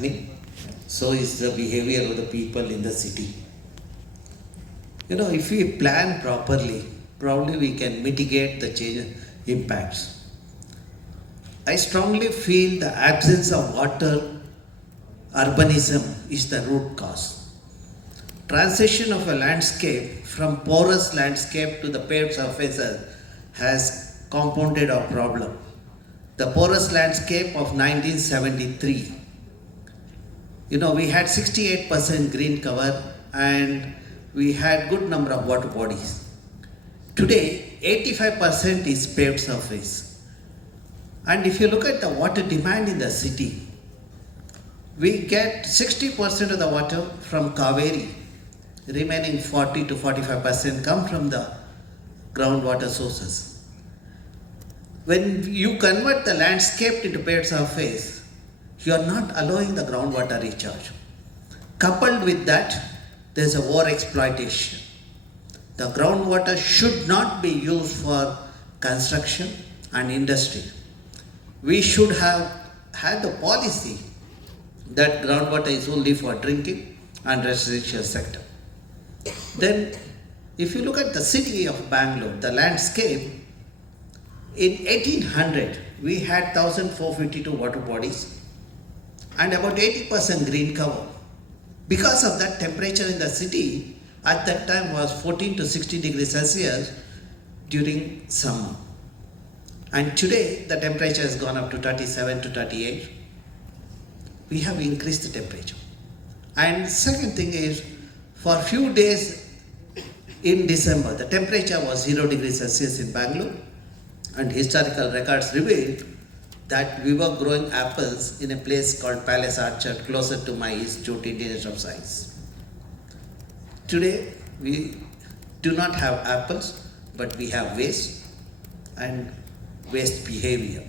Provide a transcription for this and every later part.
happening. So is the behavior of the people in the city. If we plan properly, probably we can mitigate the change impacts. I strongly feel the absence of water urbanism is the root cause. Transition of a landscape from porous landscape to the paved surfaces has compounded our problem. The porous landscape of 1973, we had 68% green cover and we had good number of water bodies. Today, 85% is paved surface. And if you look at the water demand in the city, we get 60% of the water from Kaveri, remaining 40 to 45% come from the groundwater sources. When you convert the landscape into paved surface, you are not allowing the groundwater recharge. Coupled with that, there is a over exploitation. The groundwater should not be used for construction and industry. We should have had the policy that groundwater is only for drinking and residential sector. Then, if you look at the city of Bangalore, the landscape, in 1800, we had 1,452 water bodies and about 80% green cover. Because of that, temperature in the city at that time was 14 to 16 degrees Celsius during summer. And today, the temperature has gone up to 37 to 38. We have increased the temperature. And second thing is, for a few days in December, the temperature was 0 degrees Celsius in Bangalore, and historical records reveal that we were growing apples in a place called Palace Orchard closer to my Institute Indian Institute of Science. Today, we do not have apples, but we have waste and waste behavior.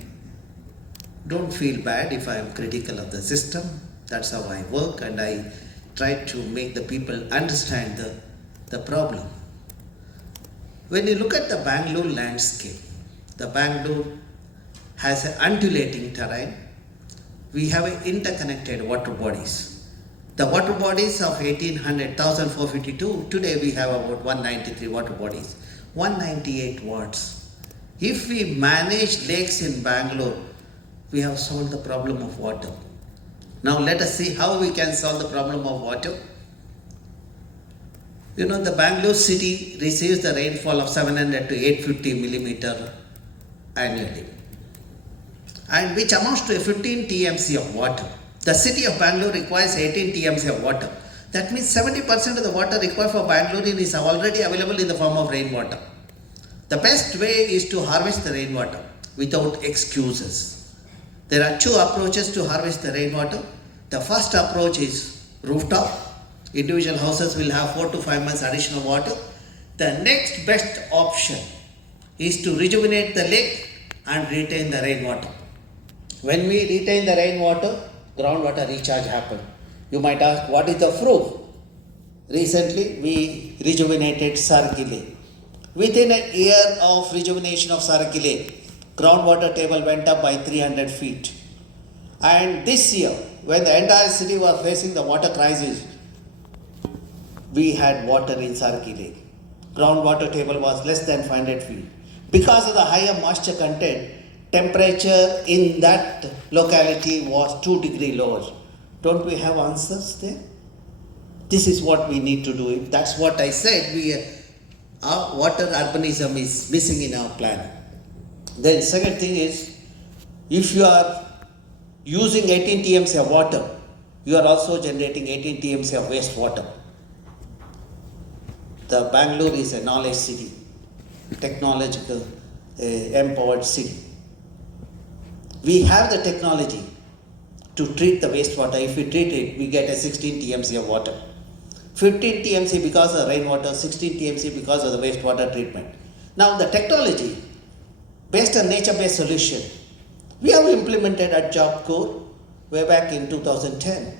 Don't feel bad if I am critical of the system. That's how I work, and I try to make the people understand the problem. When you look at the Bangalore landscape, the Bangalore has an undulating terrain. We have interconnected water bodies. The water bodies of 1800, 1452, today we have about 193 water bodies, 198 wards. If we manage lakes in Bangalore, we have solved the problem of water. Now let us see how we can solve the problem of water. The Bangalore city receives the rainfall of 700 to 850 millimeter annually, and which amounts to 15 TMC of water. The city of Bangalore requires 18 TMC of water. That means 70% of the water required for Bangalore is already available in the form of rainwater. The best way is to harvest the rainwater without excuses. There are two approaches to harvest the rainwater. The first approach is rooftop. Individual houses will have 4 to 5 months additional water. The next best option is to rejuvenate the lake and retain the rainwater. When we retain the rainwater, groundwater recharge happens. You might ask, what is the proof? Recently, we rejuvenated Sargi Lake. Within a year of rejuvenation of Sargi Lake, groundwater table went up by 300 feet. And this year, when the entire city was facing the water crisis, we had water in Sargi Lake. Groundwater table was less than 500 feet. Because of the higher moisture content, temperature in that locality was 2 degrees lower. Don't we have answers there? This is what we need to do. That's what I said. Our water urbanism is missing in our plan. Then second thing is, if you are using 18 TMC of water, you are also generating 18 TMC of wastewater. The Bangalore is a knowledge city, technological empowered city. We have the technology to treat the wastewater. If we treat it, we get a 16 TMC of water. 15 TMC because of rainwater, 16 TMC because of the wastewater treatment. Now the technology, based on nature-based solution, we have implemented at Job Corps way back in 2010.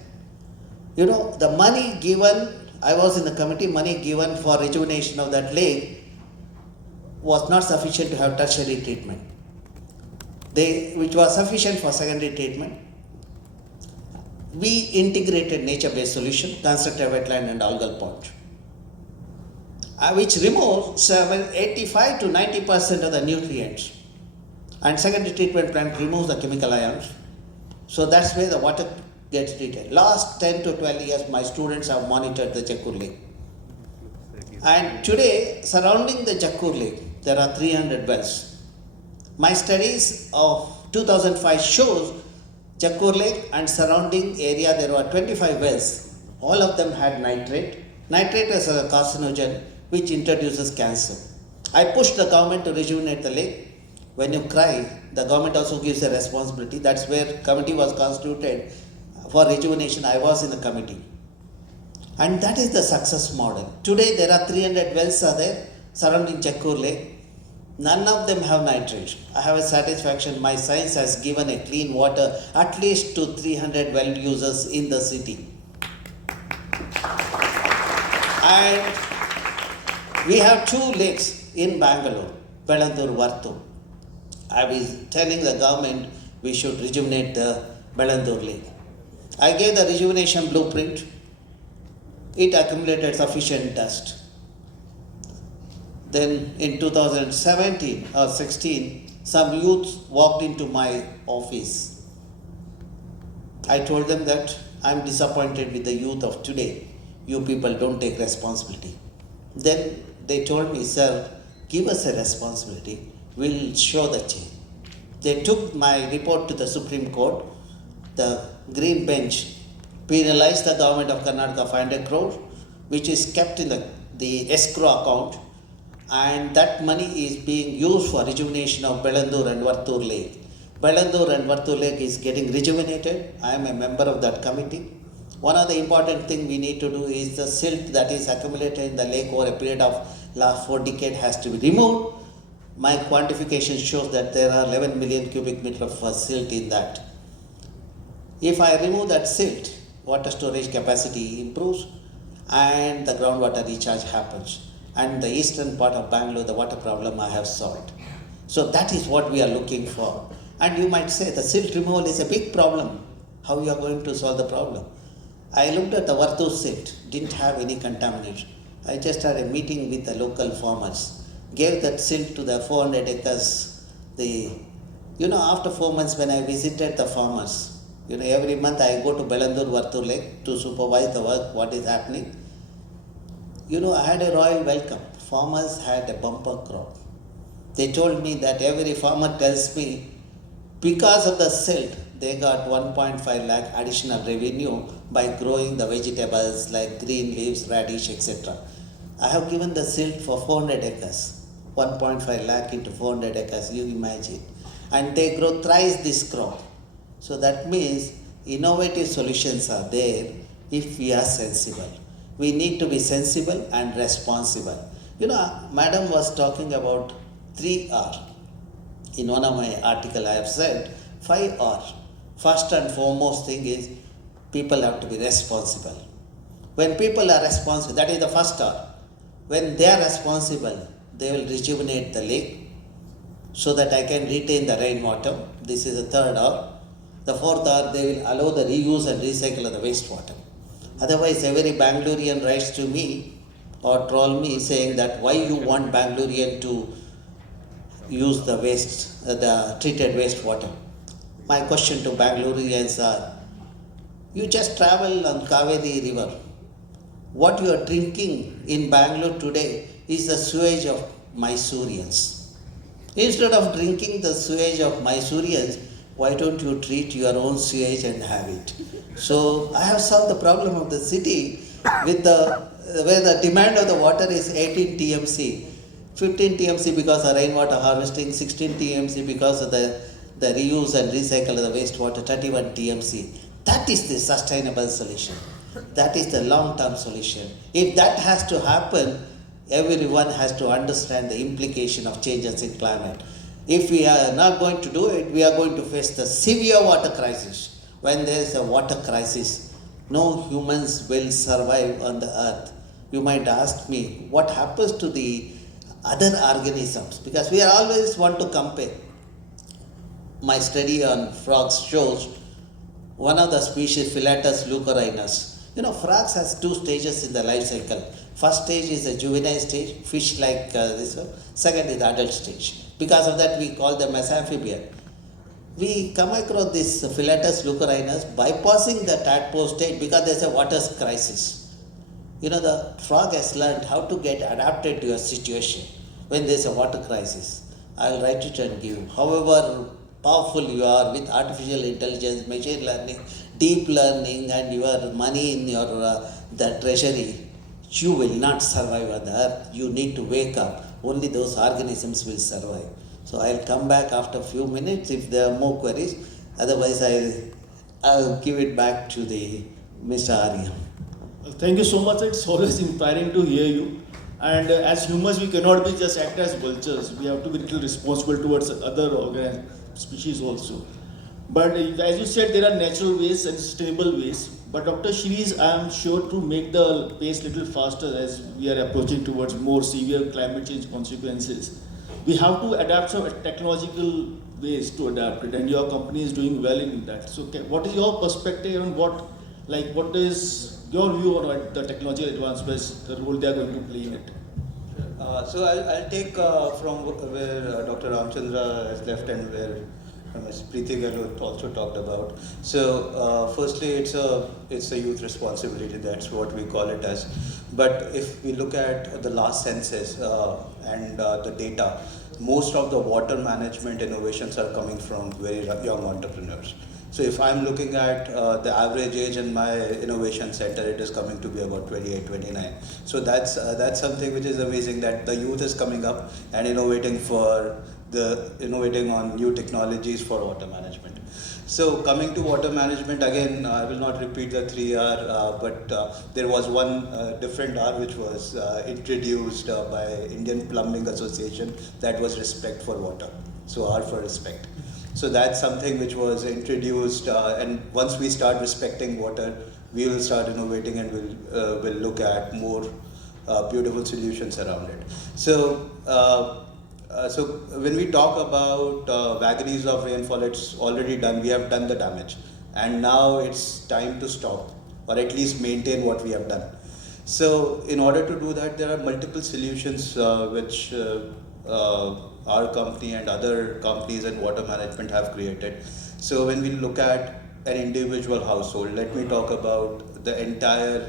The money given, I was in the committee, money given for rejuvenation of that lake was not sufficient to have tertiary treatment, which was sufficient for secondary treatment. we integrated nature-based solution, constructed wetland and algal pond, which removes 85 to 90% of the nutrients. And secondary treatment plant removes the chemical ions. So that's where the water gets treated. Last 10 to 12 years, my students have monitored the Jakkur Lake. And today, surrounding the Jakkur Lake, there are 300 wells. My studies of 2005 shows Jakkur Lake and surrounding area, there were 25 wells. All of them had nitrate. Nitrate is a carcinogen which introduces cancer. I pushed the government to rejuvenate the lake. When you cry, the government also gives a responsibility. That's where committee was constituted for rejuvenation. I was in the committee. And that is the success model. Today there are 300 wells are there surrounding Jakkur Lake. None of them have nitrate. I have a satisfaction. My science has given a clean water at least to 300 well users in the city. And we have two lakes in Bangalore, Belandur, Vartu. I was telling the government we should rejuvenate the Belandur lake. I gave the rejuvenation blueprint. It accumulated sufficient dust. Then in 2017 or 16, some youths walked into my office. I told them that I'm disappointed with the youth of today. You people don't take responsibility. Then they told me, sir, give us a responsibility. We'll show the change. They took my report to the Supreme Court. The green bench penalized the government of Karnataka 500 crore, which is kept in the escrow account. And that money is being used for rejuvenation of Belandur and Vartur Lake. Belandur and Vartur Lake is getting rejuvenated. I am a member of that committee. One of the important things we need to do is the silt that is accumulated in the lake over a period of last 4 decades has to be removed. My quantification shows that there are 11 million cubic meters of silt in that. If I remove that silt, water storage capacity improves and the groundwater recharge happens. And the eastern part of Bangalore, the water problem I have solved. So that is what we are looking for. And you might say the silt removal is a big problem. How you are going to solve the problem? I looked at the Vartu silt, didn't have any contamination. I just had a meeting with the local farmers, gave that silt to the 400 acres. After 4 months when I visited the farmers, every month I go to Belandur, Vartu Lake to supervise the work, what is happening. I had a royal welcome. Farmers had a bumper crop. They told me that every farmer tells me because of the silt, they got 1.5 lakh additional revenue by growing the vegetables like green leaves, radish, etc. I have given the silt for 400 acres. 1.5 lakh into 400 acres, you imagine. And they grow thrice this crop. So that means innovative solutions are there if we are sensible. We need to be sensible and responsible. Madam was talking about 3R. In one of my articles I have said 5R. First and foremost thing is people have to be responsible. When people are responsible, that is the first R. When they are responsible, they will rejuvenate the lake so that I can retain the rainwater. This is the third R. The fourth R, they will allow the reuse and recycle of the wastewater. Otherwise, every Bangalorean writes to me or troll me saying that why you want Bangalorean to use the waste, the treated wastewater. My question to Bangaloreans are, you just travel on Kaveri river. What you are drinking in Bangalore today is the sewage of Mysoreans. Instead of drinking the sewage of Mysoreans, why don't you treat your own sewage and have it? So I have solved the problem of the city with where the demand of the water is 18 TMC, 15 TMC because of rainwater harvesting, 16 TMC because of the reuse and recycle of the wastewater, 31 TMC. That is the sustainable solution. That is the long-term solution. If that has to happen, everyone has to understand the implication of changes in climate. If we are not going to do it, we are going to face the severe water crisis. When there is a water crisis, no humans will survive on the earth. You might ask me, what happens to the other organisms? Because we are always want to compare. My study on frogs shows one of the species, Philatus leucorinus. Frogs has two stages in the life cycle. First stage is the juvenile stage, fish like this one. Second is the adult stage. Because of that, we call them as amphibian. We come across this Philatus leucorinus bypassing the tadpole stage because there is a water crisis. The frog has learned how to get adapted to a situation when there is a water crisis. I'll write it and give. However powerful you are with artificial intelligence, machine learning, deep learning, and your money in your the treasury, you will not survive on the earth. You need to wake up. Only those organisms will survive. So I'll come back after a few minutes if there are more queries. Otherwise, I'll give it back to the Mr. Arya. Thank you so much. It's always inspiring to hear you. And as humans, we cannot be just act as vultures. We have to be little responsible towards other species also. But as you said, there are natural ways and sustainable ways. But Dr. Shrees, I am sure to make the pace little faster as we are approaching towards more severe climate change consequences. We have to adapt some technological ways to adapt it, and your company is doing well in that. So, what is your perspective on what is your view on the technological advancements, the role they are going to play in it? So I'll take from where Dr. Ramachandra has left and where Ms. Preeti Gehlot also talked about. So firstly, it's a youth responsibility. That's what we call it as. But if we look at the last census and the data, most of the water management innovations are coming from very young entrepreneurs. So if I'm looking at the average age in my innovation center, it is coming to be about 28, 29. So that's something which is amazing, that the youth is coming up and innovating on new technologies for water management. So coming to water management, again, I will not repeat the 3R, but there was one different R which was introduced by Indian Plumbing Association, that was respect for water. So R for respect. So that's something which was introduced, and once we start respecting water, we will start innovating and we'll look at more beautiful solutions around it. So when we talk about vagaries of rainfall, it's already done. We have done the damage, and now it's time to stop, or at least maintain what we have done. So in order to do that, there are multiple solutions which our company and other companies in water management have created. So when we look at an individual household, let me talk about the entire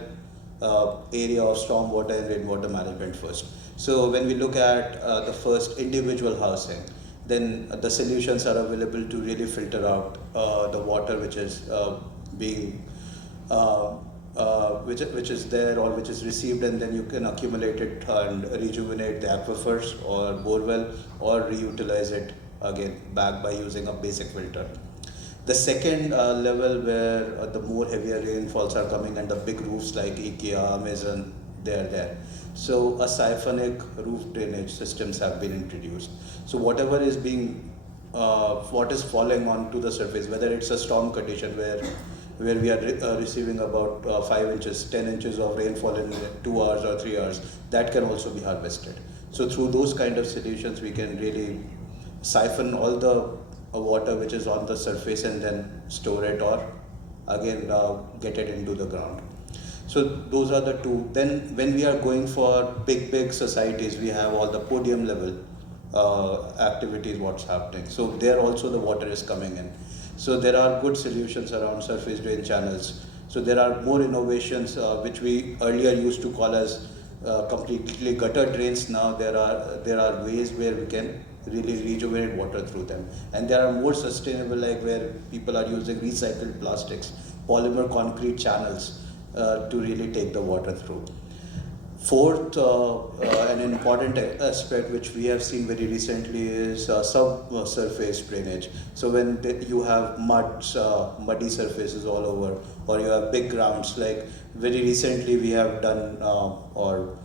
area of stormwater and rainwater management first. So when we look at the first individual housing, then the solutions are available to really filter out the water which is being which is there or which is received, and then you can accumulate it and rejuvenate the aquifers or borewell, or reutilize it again back by using a basic filter. The second level, where the more heavier rainfalls are coming and the big roofs like IKEA, Amazon, they are there. So a siphonic roof drainage systems have been introduced. So whatever is being, what is falling onto the surface, whether it's a storm condition where we are receiving about 5 inches, 10 inches of rainfall in 2 hours or 3 hours, that can also be harvested. So through those kind of solutions, we can really siphon all the water which is on the surface and then store it, or again get it into the ground. So those are the two. Then when we are going for big societies, we have all the podium level activities, what's happening. So there also the water is coming in. So there are good solutions around surface drain channels. So there are more innovations which we earlier used to call as completely gutter drains. Now there are ways where we can really rejuvenate water through them, and there are more sustainable, like where people are using recycled plastics, polymer concrete channels to really take the water through. Fourth, an important aspect which we have seen very recently is subsurface drainage. So when you have muddy surfaces all over, or you have big grounds, like very recently we have done, or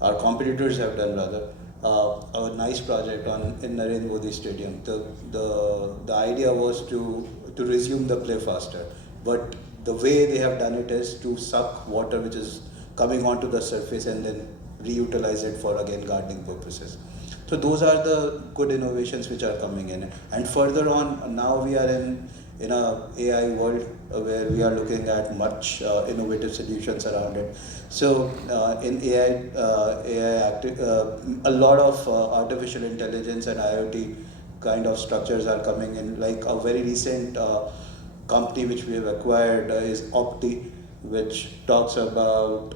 our competitors have done rather, a nice project in Narendra Modi Stadium. The idea was to resume the play faster, but the way they have done it is to suck water which is coming onto the surface and then reutilize it for again gardening purposes. So those are the good innovations which are coming in. And further on, now we are in a AI world where we are looking at much innovative solutions around it. So in a lot of artificial intelligence and IoT kind of structures are coming in. Like a very recent company which we have acquired is Opti, which talks about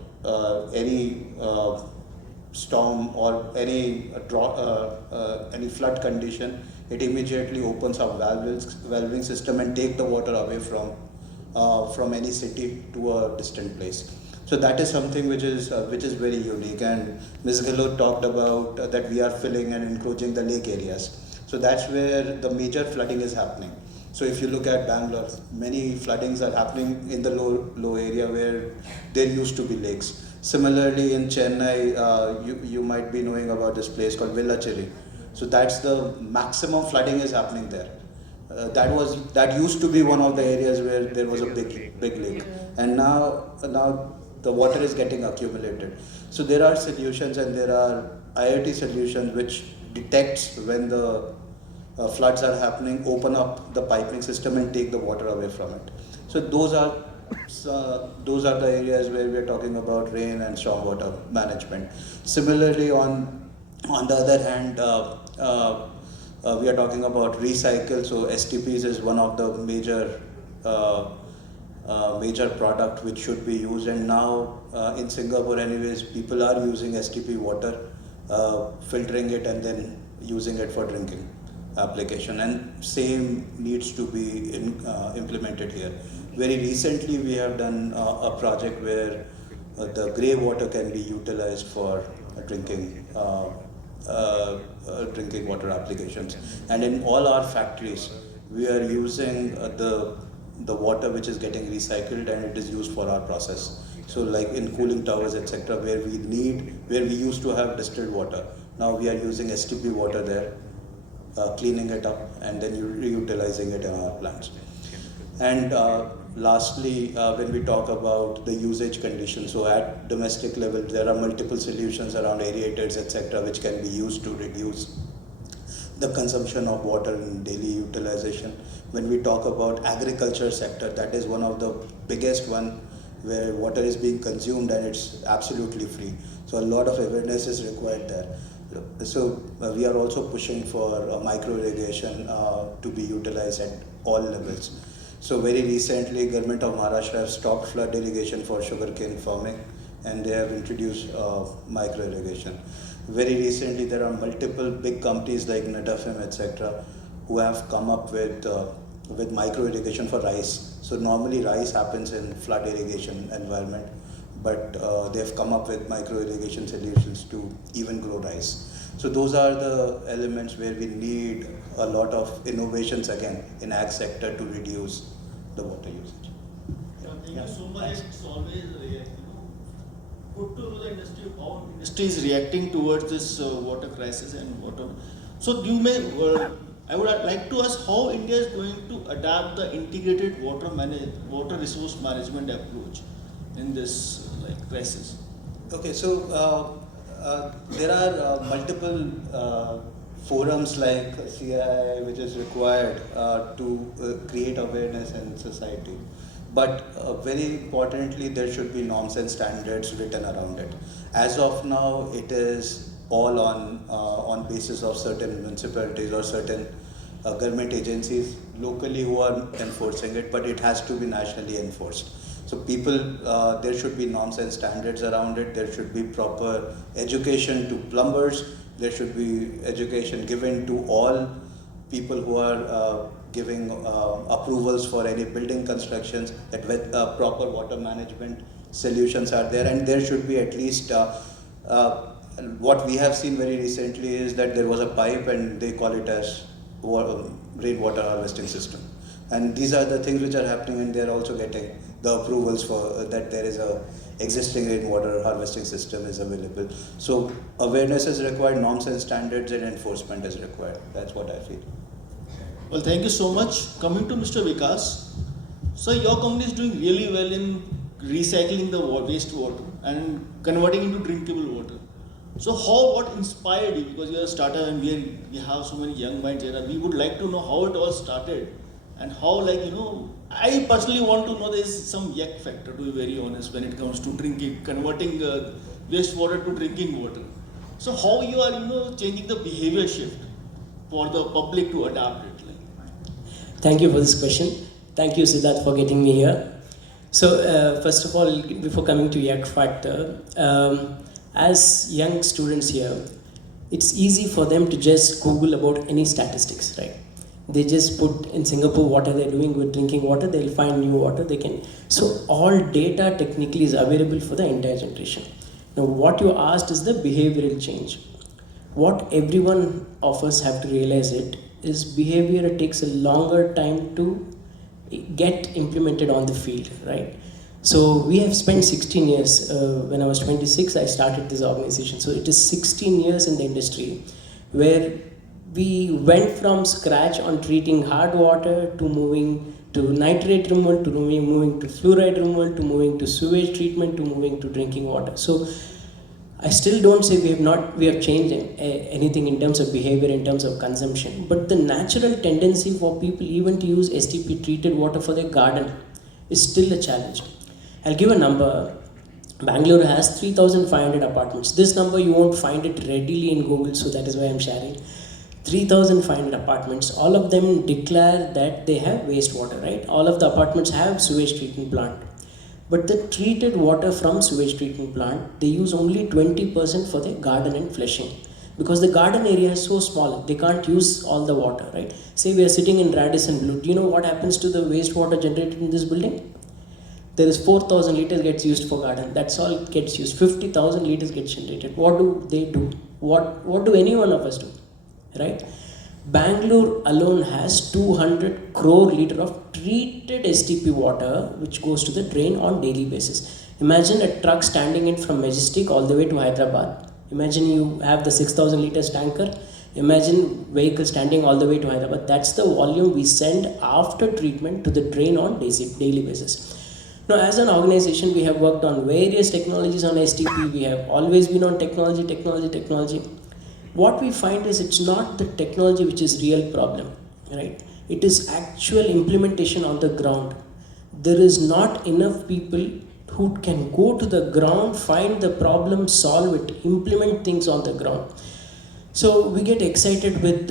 any storm or any flood condition. It immediately opens up valving system and take the water away from any city to a distant place. So that is something which is very unique. And Ms. Gillot talked about that we are filling and encroaching the lake areas. So that's where the major flooding is happening. So if you look at Bangalore, many floodings are happening in the low area where there used to be lakes. Similarly in Chennai, you might be knowing about this place called Villacheri. So that's the maximum flooding is happening there. That used to be one of the areas where there was a big lake, and now the water is getting accumulated. So there are solutions and there are IoT solutions which detects when the floods are happening, open up the piping system and take the water away from it. So those are the areas where we are talking about rain and stormwater management. Similarly, on the other hand, we are talking about recycle. So STPs is one of the major product which should be used, and now in Singapore anyways, people are using STP water, filtering it and then using it for drinking application, and same needs to be implemented here. Very recently we have done a project where the grey water can be utilized for drinking water applications, and in all our factories we are using the water which is getting recycled and it is used for our process. So like in cooling towers etc., where we used to have distilled water, now we are using STP water there, cleaning it up and then reutilizing it in our plants. And lastly, when we talk about the usage conditions, so at domestic level there are multiple solutions around aerators etc., which can be used to reduce the consumption of water in daily utilization. When we talk about agriculture sector, that is one of the biggest one where water is being consumed and it's absolutely free. So a lot of awareness is required there. So we are also pushing for micro irrigation to be utilized at all levels. So very recently, Government of Maharashtra has stopped flood irrigation for sugarcane farming, and they have introduced micro irrigation. Very recently, there are multiple big companies like Netafim, etc., who have come up with micro irrigation for rice. So normally rice happens in flood irrigation environment, but they have come up with micro irrigation solutions to even grow rice. So those are the elements where we need a lot of innovations again in ag sector to reduce the water usage. Thank you so much. It's always good to know the industry, how industry is reacting towards this water crisis and water. So I would like to ask how India is going to adapt the integrated water resource management approach in this crisis. Okay, so there are multiple forums like CII which is required to create awareness in society. But very importantly, there should be norms and standards written around it. As of now, it is all on basis of certain municipalities or certain government agencies locally who are enforcing it, but it has to be nationally enforced. So people, there should be norms and standards around it. There should be proper education to plumbers. There should be education given to all people who are giving approvals for any building constructions, that with proper water management solutions are there. And there should be at least, what we have seen very recently is that there was a pipe and they call it as rainwater harvesting system. And these are the things which are happening, and they are also getting the approvals for that there is a existing rainwater harvesting system is available. So awareness is required, norms and standards, and enforcement is required. That's what I feel. Well, thank you so much. Coming to Mr. Vikas, so your company is doing really well in recycling the wastewater and converting into drinkable water. So what inspired you? Because you are a startup and we have so many young minds here. We would like to know how it all started and how, like, I personally want to know there is some yuck factor, to be very honest, when it comes to drinking, converting wastewater to drinking water. So how you are, changing the behavior shift for the public to adapt it? Thank you for this question. Thank you, Siddharth, for getting me here. So, first of all, before coming to Yak Factor, as young students here, it's easy for them to just Google about any statistics, right? They just put in Singapore what are they doing with drinking water, they'll find new water, they can. So, all data technically is available for the entire generation. Now, what you asked is the behavioral change. What everyone of us have to realize is behavior takes a longer time to get implemented on the field, right? So we have spent 16 years. When I was 26, I started this organization. So it is 16 years in the industry where we went from scratch on treating hard water to moving to nitrate removal, to moving to fluoride removal, to moving to sewage treatment, to moving to drinking water. So I still don't say we have changed anything in terms of behavior, in terms of consumption, but the natural tendency for people even to use STP treated water for their garden is still a challenge. I'll give a number. Bangalore has 3,500 apartments. This number you won't find it readily in Google, so that is why I'm sharing. 3,500 apartments, all of them declare that they have wastewater, right? All of the apartments have sewage treatment plant. But the treated water from sewage treatment plant, they use only 20% for their garden and flushing. Because the garden area is so small, they can't use all the water, right? Say we are sitting in Radisson Blue. Do you know what happens to the wastewater generated in this building? There is 4,000 liters gets used for garden. That's all it gets used. 50,000 liters gets generated. What do they do? What do any one of us do, right? Bangalore alone has 200 crore liter of treated STP water which goes to the drain on daily basis. Imagine a truck standing in from Majestic all the way to Hyderabad. Imagine you have the 6,000 liters tanker. Imagine vehicle standing all the way to Hyderabad. That's the volume we send after treatment to the drain on daily basis. Now, as an organization, we have worked on various technologies on STP. We have always been on technology. What we find is it's not the technology which is real problem, right? It is actual implementation on the ground. There is not enough people who can go to the ground, find the problem, solve it, implement things on the ground. So we get excited with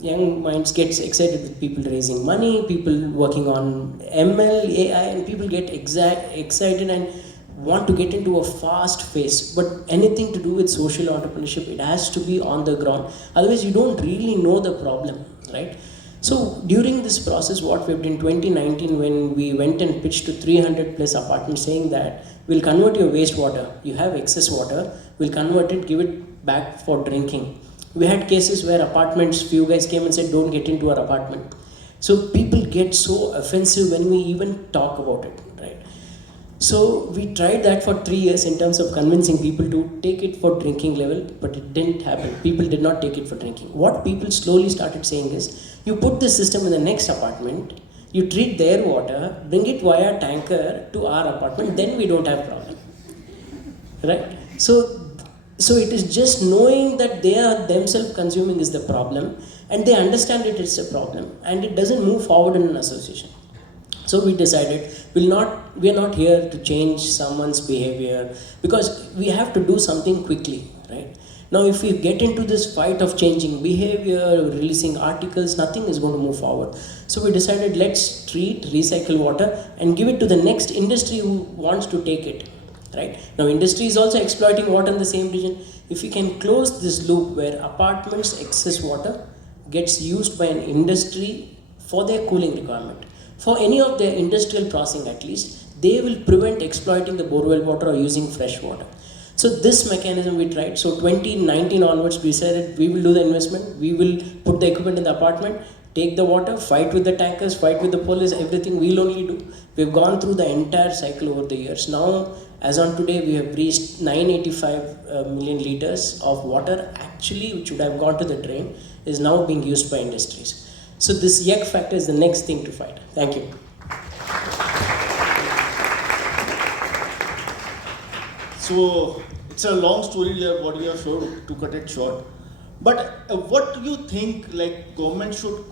young minds gets excited with people raising money, people working on ML, AI, and people get excited and want to get into a fast phase. But anything to do with social entrepreneurship, it has to be on the ground. Otherwise, you don't really know the problem, right? So during this process, what we did in 2019, when we went and pitched to 300 plus apartments saying that we'll convert your wastewater, you have excess water, we'll convert it, give it back for drinking. We had cases where apartments, few guys came and said, don't get into our apartment. So people get so offensive when we even talk about it, right? So we tried that for 3 years in terms of convincing people to take it for drinking level, but it didn't happen. People did not take it for drinking. What people slowly started saying is, you put this system in the next apartment, you treat their water, bring it via tanker to our apartment, then we don't have problem, right? So it is just knowing that they are themselves consuming is the problem, and they understand it's a problem, and it doesn't move forward in an association. So we decided we are not here to change someone's behavior, because we have to do something quickly, right? Now if we get into this fight of changing behavior, releasing articles, nothing is going to move forward. So we decided, let's treat, recycle water and give it to the next industry who wants to take it. Right? Now industry is also exploiting water in the same region. If we can close this loop where apartments excess water gets used by an industry for their cooling requirement, for any of their industrial processing at least, they will prevent exploiting the borewell water or using fresh water. So this mechanism we tried. So 2019 onwards we decided we will do the investment, we will put the equipment in the apartment, take the water, fight with the tankers, fight with the police, everything we'll only do. We've gone through the entire cycle over the years. Now, as on today, we have reached 985 million liters of water actually which would have gone to the drain is now being used by industries. So this yuck factor is the next thing to fight. Thank you. So it's a long story here, what we have showed, to cut it short. But what do you think, like, government should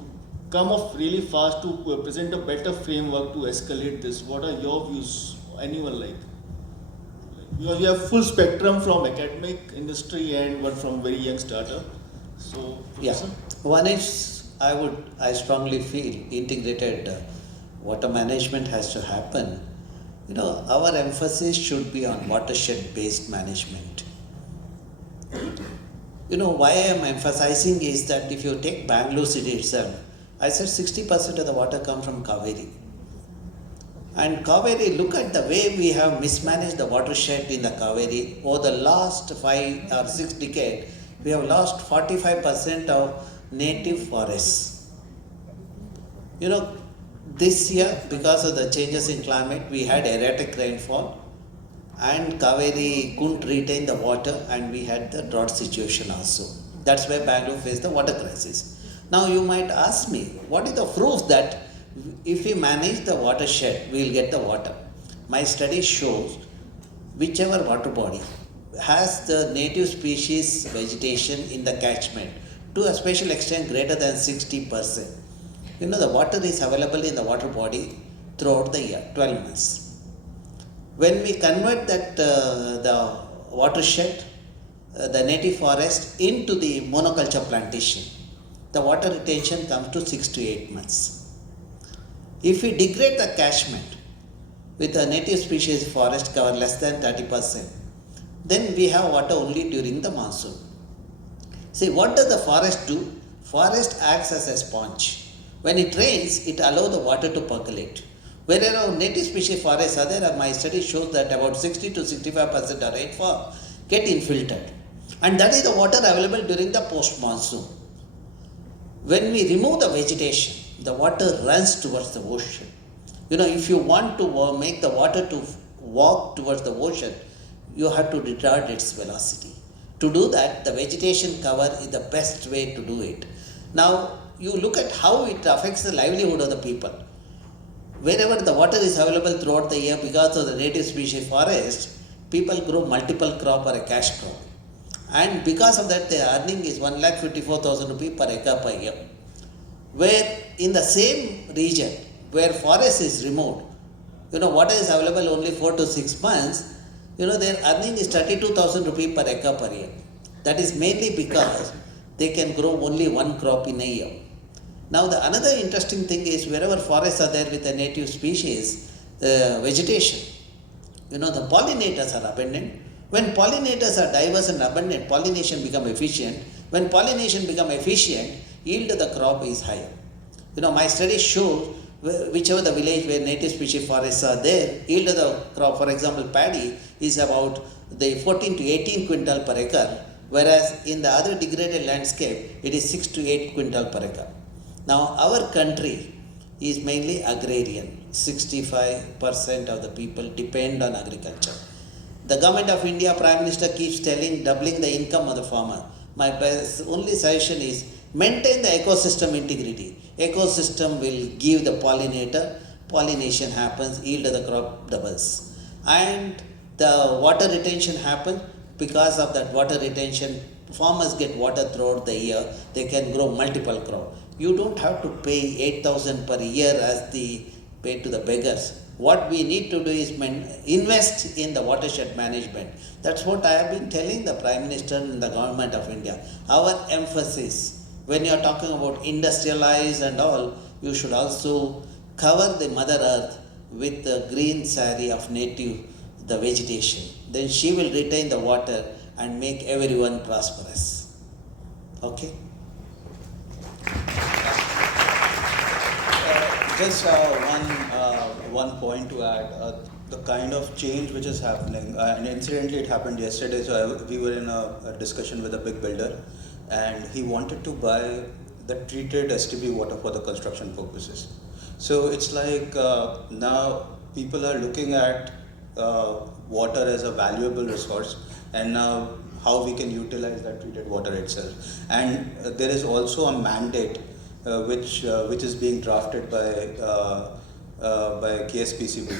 come up really fast to present a better framework to escalate this. What are your views? Anyone like? You have full spectrum from academic, industry, and one from very young starter. So, Yeah. Professor? One is, I strongly feel integrated water management has to happen. You know, our emphasis should be on watershed based management. You know, why I am emphasizing is that if you take Bangalore city itself, I said 60% of the water comes from Kaveri. And Kaveri, look at the way we have mismanaged the watershed in the Kaveri. Over the last 5 or 6 decades, we have lost 45% of native forests. You know, this year, because of the changes in climate, we had erratic rainfall and Kaveri couldn't retain the water and we had the drought situation also. That's where Bangalore faced the water crisis. Now you might ask me, what is the proof that if we manage the watershed, we will get the water? My study shows whichever water body has the native species vegetation in the catchment to a special extent greater than 60%. You know, the water is available in the water body throughout the year, 12 months. When we convert that the watershed, the native forest into the monoculture plantation, the water retention comes to 6 to 8 months. If we degrade the catchment with a native species forest cover less than 30%, then we have water only during the monsoon. See, what does the forest do? Forest acts as a sponge. When it rains, it allows the water to percolate. Wherever native species forests are there, my study shows that about 60 to 65% of rainfall get infiltrated. And that is the water available during the post-monsoon. When we remove the vegetation, the water runs towards the ocean. You know, if you want to make the water to walk towards the ocean, you have to retard its velocity. To do that, the vegetation cover is the best way to do it. Now, you look at how it affects the livelihood of the people. Wherever the water is available throughout the year because of the native species forest, people grow multiple crop or a cash crop. And because of that, their earning is 1,54,000 rupees per acre per year. Where in the same region where forest is removed, you know, water is available only 4 to 6 months, you know, their earning is 32,000 rupees per acre per year. That is mainly because they can grow only one crop in a year. Now, the another interesting thing is wherever forests are there with a native species, vegetation, you know, the pollinators are abundant. When pollinators are diverse and abundant, pollination become efficient. When pollination become efficient, yield of the crop is higher. You know, my studies show whichever the village where native species forests are there, yield of the crop, for example, paddy is about the 14 to 18 quintal per acre, whereas in the other degraded landscape, it is 6 to 8 quintal per acre. Now, our country is mainly agrarian. 65% of the people depend on agriculture. The government of India, Prime Minister keeps telling doubling the income of the farmer. My only suggestion is maintain the ecosystem integrity. Ecosystem will give the pollinator, pollination happens, yield of the crop doubles. And the water retention happens. Because of that water retention, farmers get water throughout the year, they can grow multiple crop. You don't have to pay 8,000 per year as the pay to the beggars. What we need to do is invest in the watershed management. That's what I have been telling the Prime Minister and the Government of India. Our emphasis, when you are talking about industrialize and all, you should also cover the Mother Earth with the green saree of native, the vegetation. Then she will retain the water and make everyone prosperous. Okay? Just one point to add. The kind of change which is happening, and incidentally it happened yesterday, so we were in a discussion with a big builder and he wanted to buy the treated STB water for the construction purposes. So it's like now people are looking at water as a valuable resource, and now how we can utilize that treated water itself. And there is also a mandate which is being drafted by KSPCB,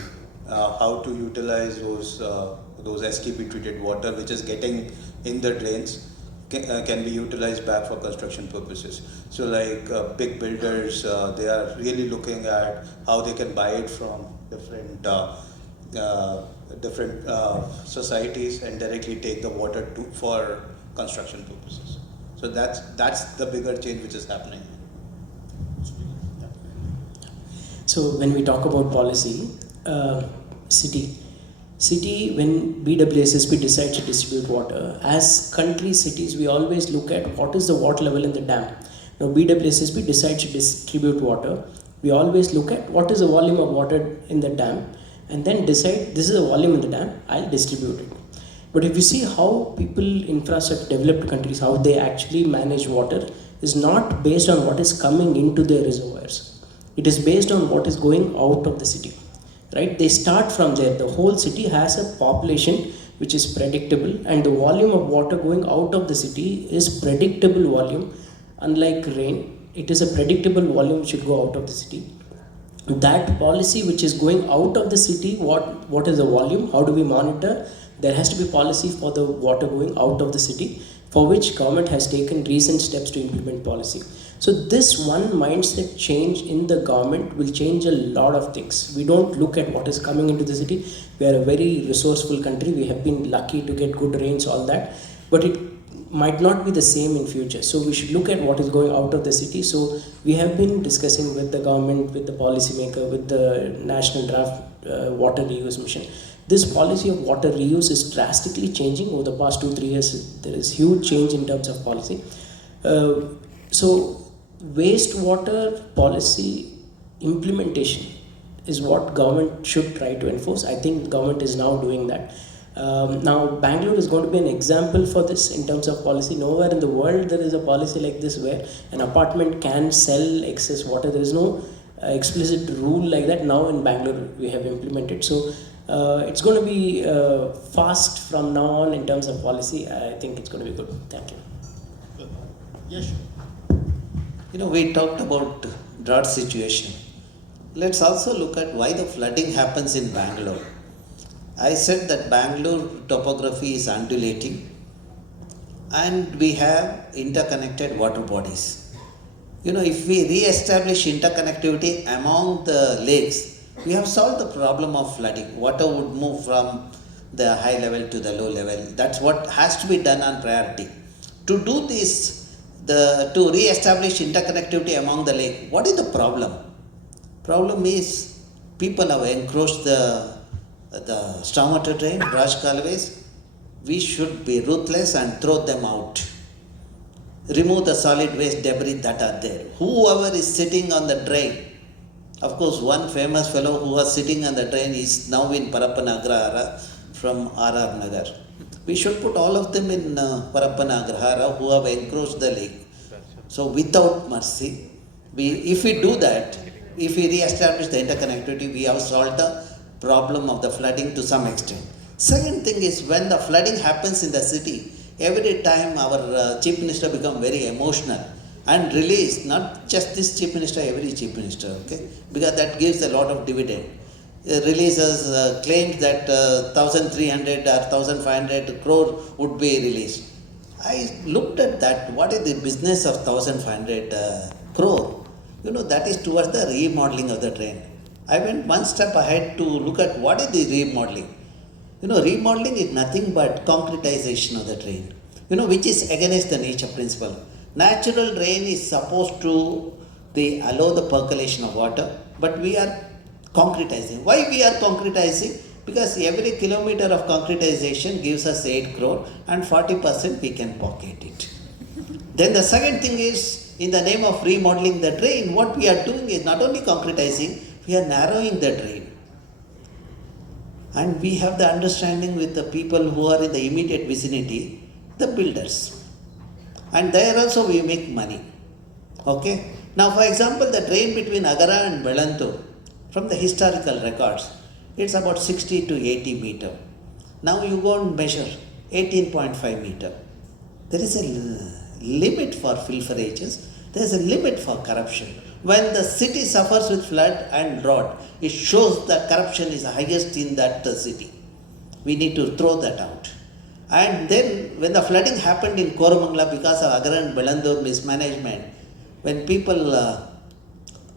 how to utilize those STP treated water which is getting in the drains can be utilized back for construction purposes. So like big builders, they are really looking at how they can buy it from different societies and directly take the water for construction purposes. So that's the bigger change which is happening. So when we talk about policy, city, when BWSSP decides to distribute water, as countries, cities, we always look at what is the water level in the dam. Now BWSSP decides to distribute water, we always look at what is the volume of water in the dam and then decide this is the volume in the dam, I'll distribute it. But if you see how people, infrastructure, developed countries, how they actually manage water is not based on what is coming into their reservoirs. It is based on what is going out of the city. Right? They start from there. The whole city has a population which is predictable, and the volume of water going out of the city is predictable volume. Unlike rain, it is a predictable volume which should go out of the city. That policy which is going out of the city, what is the volume? How do we monitor? There has to be policy for the water going out of the city, for which government has taken recent steps to implement policy. So this one mindset change in the government will change a lot of things. We don't look at what is coming into the city. We are a very resourceful country. We have been lucky to get good rains, all that. But it might not be the same in future. So we should look at what is going out of the city. So we have been discussing with the government, with the policymaker, with the National Draft Water Reuse Mission. This policy of water reuse is drastically changing over the past 2-3 years. There is huge change in terms of policy. So wastewater policy implementation is what government should try to enforce. I think government is now doing that. Now Bangalore is going to be an example for this in terms of policy. Nowhere in the world there is a policy like this where an apartment can sell excess water. There is no explicit rule like that. Now in Bangalore we have implemented. So it's going to be fast from now on in terms of policy. I think it's going to be good. Thank you. Yes, sure. We talked about drought situation. Let's also look at why the flooding happens in Bangalore. I said that Bangalore topography is undulating and we have interconnected water bodies. If we re-establish interconnectivity among the lakes, we have solved the problem of flooding. Water would move from the high level to the low level. That's what has to be done on priority. To do this, to re-establish interconnectivity among the lake, what is the problem? Problem is people have encroached the stormwater drain, brush culverts. We should be ruthless and throw them out. Remove the solid waste debris that are there. Whoever is sitting on the drain, of course one famous fellow who was sitting on the drain is now in Parappanagrahara from R.R. Nagar. We should put all of them in Parappanagrahara who have encroached the lake. So without mercy, if we do that, if we re-establish the interconnectivity, we have solved the problem of the flooding to some extent. Second thing is when the flooding happens in the city, every time our Chief Minister becomes very emotional and release, not just this Chief Minister, every Chief Minister, okay? Because that gives a lot of dividend. Releases claims that 1,300 or 1,500 crore would be released. I looked at that, what is the business of 1,500 crore? That is towards the remodeling of the drain. I went one step ahead to look at what is the remodeling. Remodeling is nothing but concretization of the drain, which is against the nature principle. Natural drain is supposed to allow the percolation of water, but we are concretizing. Why we are concretizing? Because every kilometer of concretization gives us 8 crore and 40% we can pocket it. Then the second thing is, in the name of remodeling the drain, what we are doing is not only concretizing, we are narrowing the drain. And we have the understanding with the people who are in the immediate vicinity, the builders. And there also we make money. Okay? Now for example, the drain between Agara and Belantur, from the historical records, it's about 60 to 80 meter. Now you go and measure 18.5 meter. There is a limit for pilferages. There is a limit for corruption. When the city suffers with flood and drought, it shows that corruption is highest in that city. We need to throw that out. And then when the flooding happened in Koramangala because of Agra and Belandur mismanagement, when people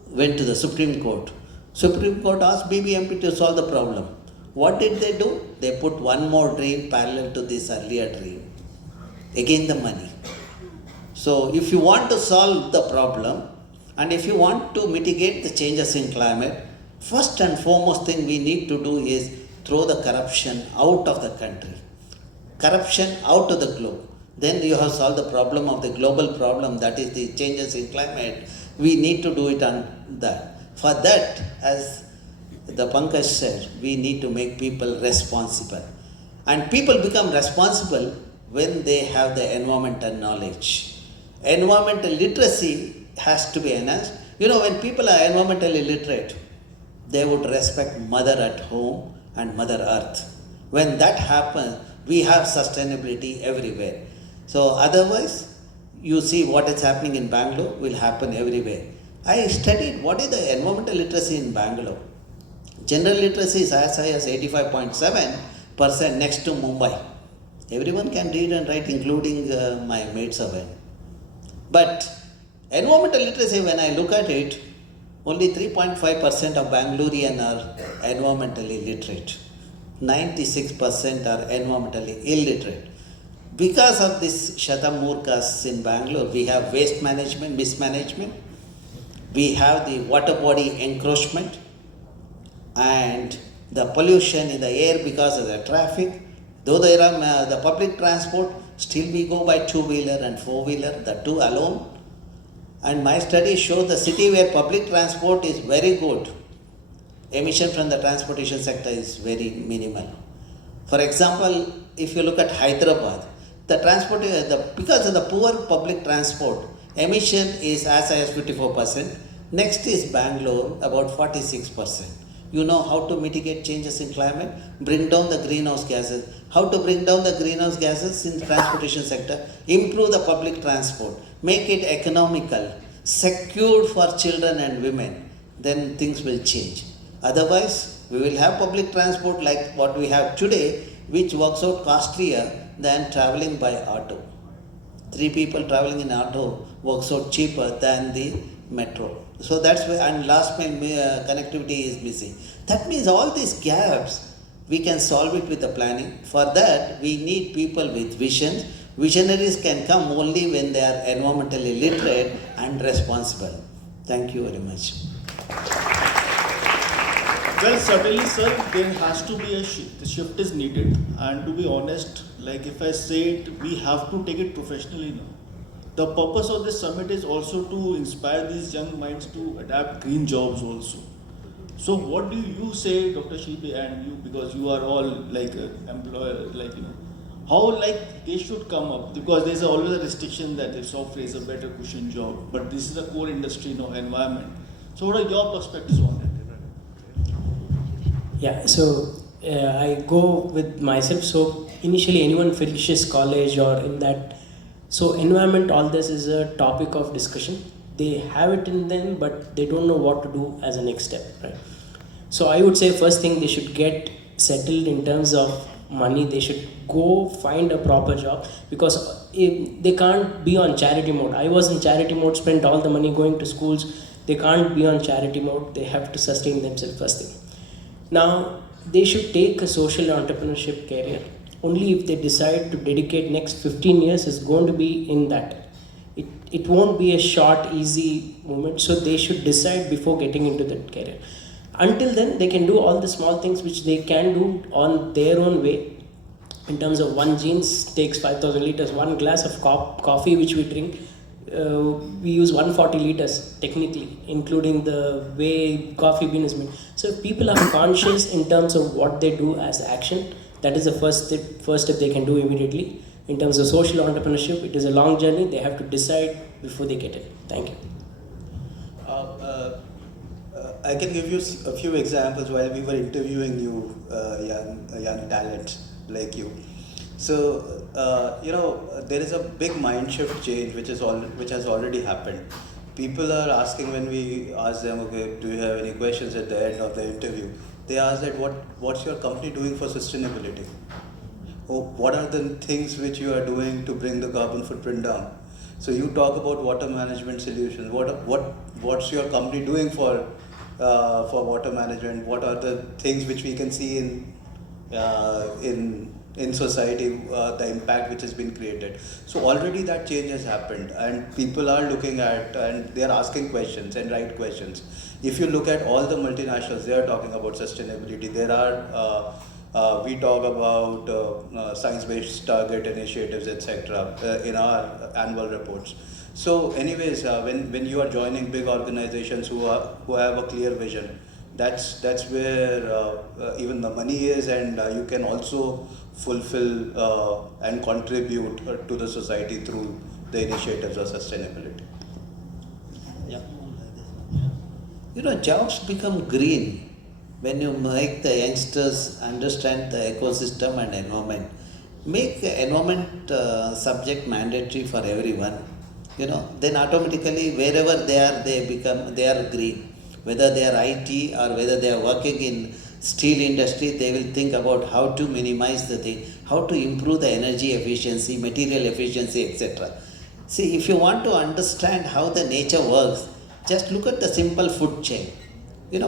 went to the Supreme Court asked BBMP to solve the problem. What did they do? They put one more drain parallel to this earlier drain. Again the money. So if you want to solve the problem and if you want to mitigate the changes in climate, first and foremost thing we need to do is throw the corruption out of the country. Corruption out of the globe. Then you have solved the problem of the global problem, that is the changes in climate. We need to do it on that. For that, as the Pankaj said, we need to make people responsible. And people become responsible when they have the environmental knowledge. Environmental literacy has to be enhanced. You know, when people are environmentally literate, they would respect mother at home and mother earth. When that happens, we have sustainability everywhere. So otherwise, you see what is happening in Bangalore will happen everywhere. I studied what is the environmental literacy in Bangalore. General literacy is as high as 85.7% next to Mumbai. Everyone can read and write, including my maid servant. But environmental literacy, when I look at it, only 3.5% of Bangalorean are environmentally literate. 96% are environmentally illiterate. Because of this Shatamurkas in Bangalore, we have waste management, mismanagement, we have the water body encroachment, and the pollution in the air because of the traffic. Though there are the public transport, still we go by two-wheeler and four-wheeler, the two alone. And my studies show the city where public transport is very good, emission from the transportation sector is very minimal. For example, if you look at Hyderabad, because of the poor public transport, emission is as high as 54%. Next is Bangalore, about 46%. You know how to mitigate changes in climate? Bring down the greenhouse gases. How to bring down the greenhouse gases in the transportation sector? Improve the public transport. Make it economical, secure for children and women. Then things will change. Otherwise, we will have public transport like what we have today, which works out costlier than traveling by auto. 3 people traveling in auto works out cheaper than the metro. So that's why, and last mile connectivity is missing. That means all these gaps, we can solve it with the planning. For that, we need people with visions. Visionaries can come only when they are environmentally literate and responsible. Thank you very much. Well, certainly, sir, there has to be a shift. The shift is needed. And to be honest, like if I say it, we have to take it professionally now. The purpose of this summit is also to inspire these young minds to adapt green jobs also. So what do you say, Dr. Shibi, and you, because you are all like employer, like, you know, how like they should come up? Because there's always a restriction that if software is a better cushion job, but this is a core industry, no environment. So what are your perspectives on it? Yeah, so I go with myself. So initially anyone finishes college or in that, so environment, all this is a topic of discussion. They have it in them, but they don't know what to do as a next step, right? So I would say first thing, they should get settled in terms of money. They should go find a proper job, because they can't be on charity mode. I was in charity mode, spent all the money going to schools. They can't be on charity mode. They have to sustain themselves first thing. Now, they should take a social entrepreneurship career. Only if they decide to dedicate next 15 years is going to be in that. It won't be a short, easy moment. So they should decide before getting into that career. Until then, they can do all the small things which they can do on their own way. In terms of one jeans takes 5,000 liters, one glass of coffee which we drink, we use 140 liters technically, including the way coffee bean is made. So if people are conscious in terms of what they do as action, that is the first step they can do immediately. In terms of social entrepreneurship, it is a long journey. They have to decide before they get it. Thank you. I can give you a few examples while we were interviewing you, young talents like you. So, there is a big mind shift change which has already happened. People are asking, when we ask them, okay, do you have any questions at the end of the interview? They ask that what's your company doing for sustainability? what are the things which you are doing to bring the carbon footprint down? So you talk about water management solutions. What's your company doing for water management? What are the things which we can see in society, the impact which has been created? So already that change has happened, and people are looking at, and they are asking questions and right questions. If you look at all the multinationals, they are talking about sustainability. There are we talk about science-based target initiatives, etc., in our annual reports. So, anyways, when you are joining big organizations who have a clear vision, that's where even the money is, and you can also fulfill and contribute to the society through the initiatives of sustainability. Jobs become green when you make the youngsters understand the ecosystem and environment. Make environment subject mandatory for everyone. Then automatically wherever they are green. Whether they are IT or whether they are working in steel industry, they will think about how to minimize the thing, how to improve the energy efficiency, material efficiency, etc. See, if you want to understand how the nature works, just look at the simple food chain.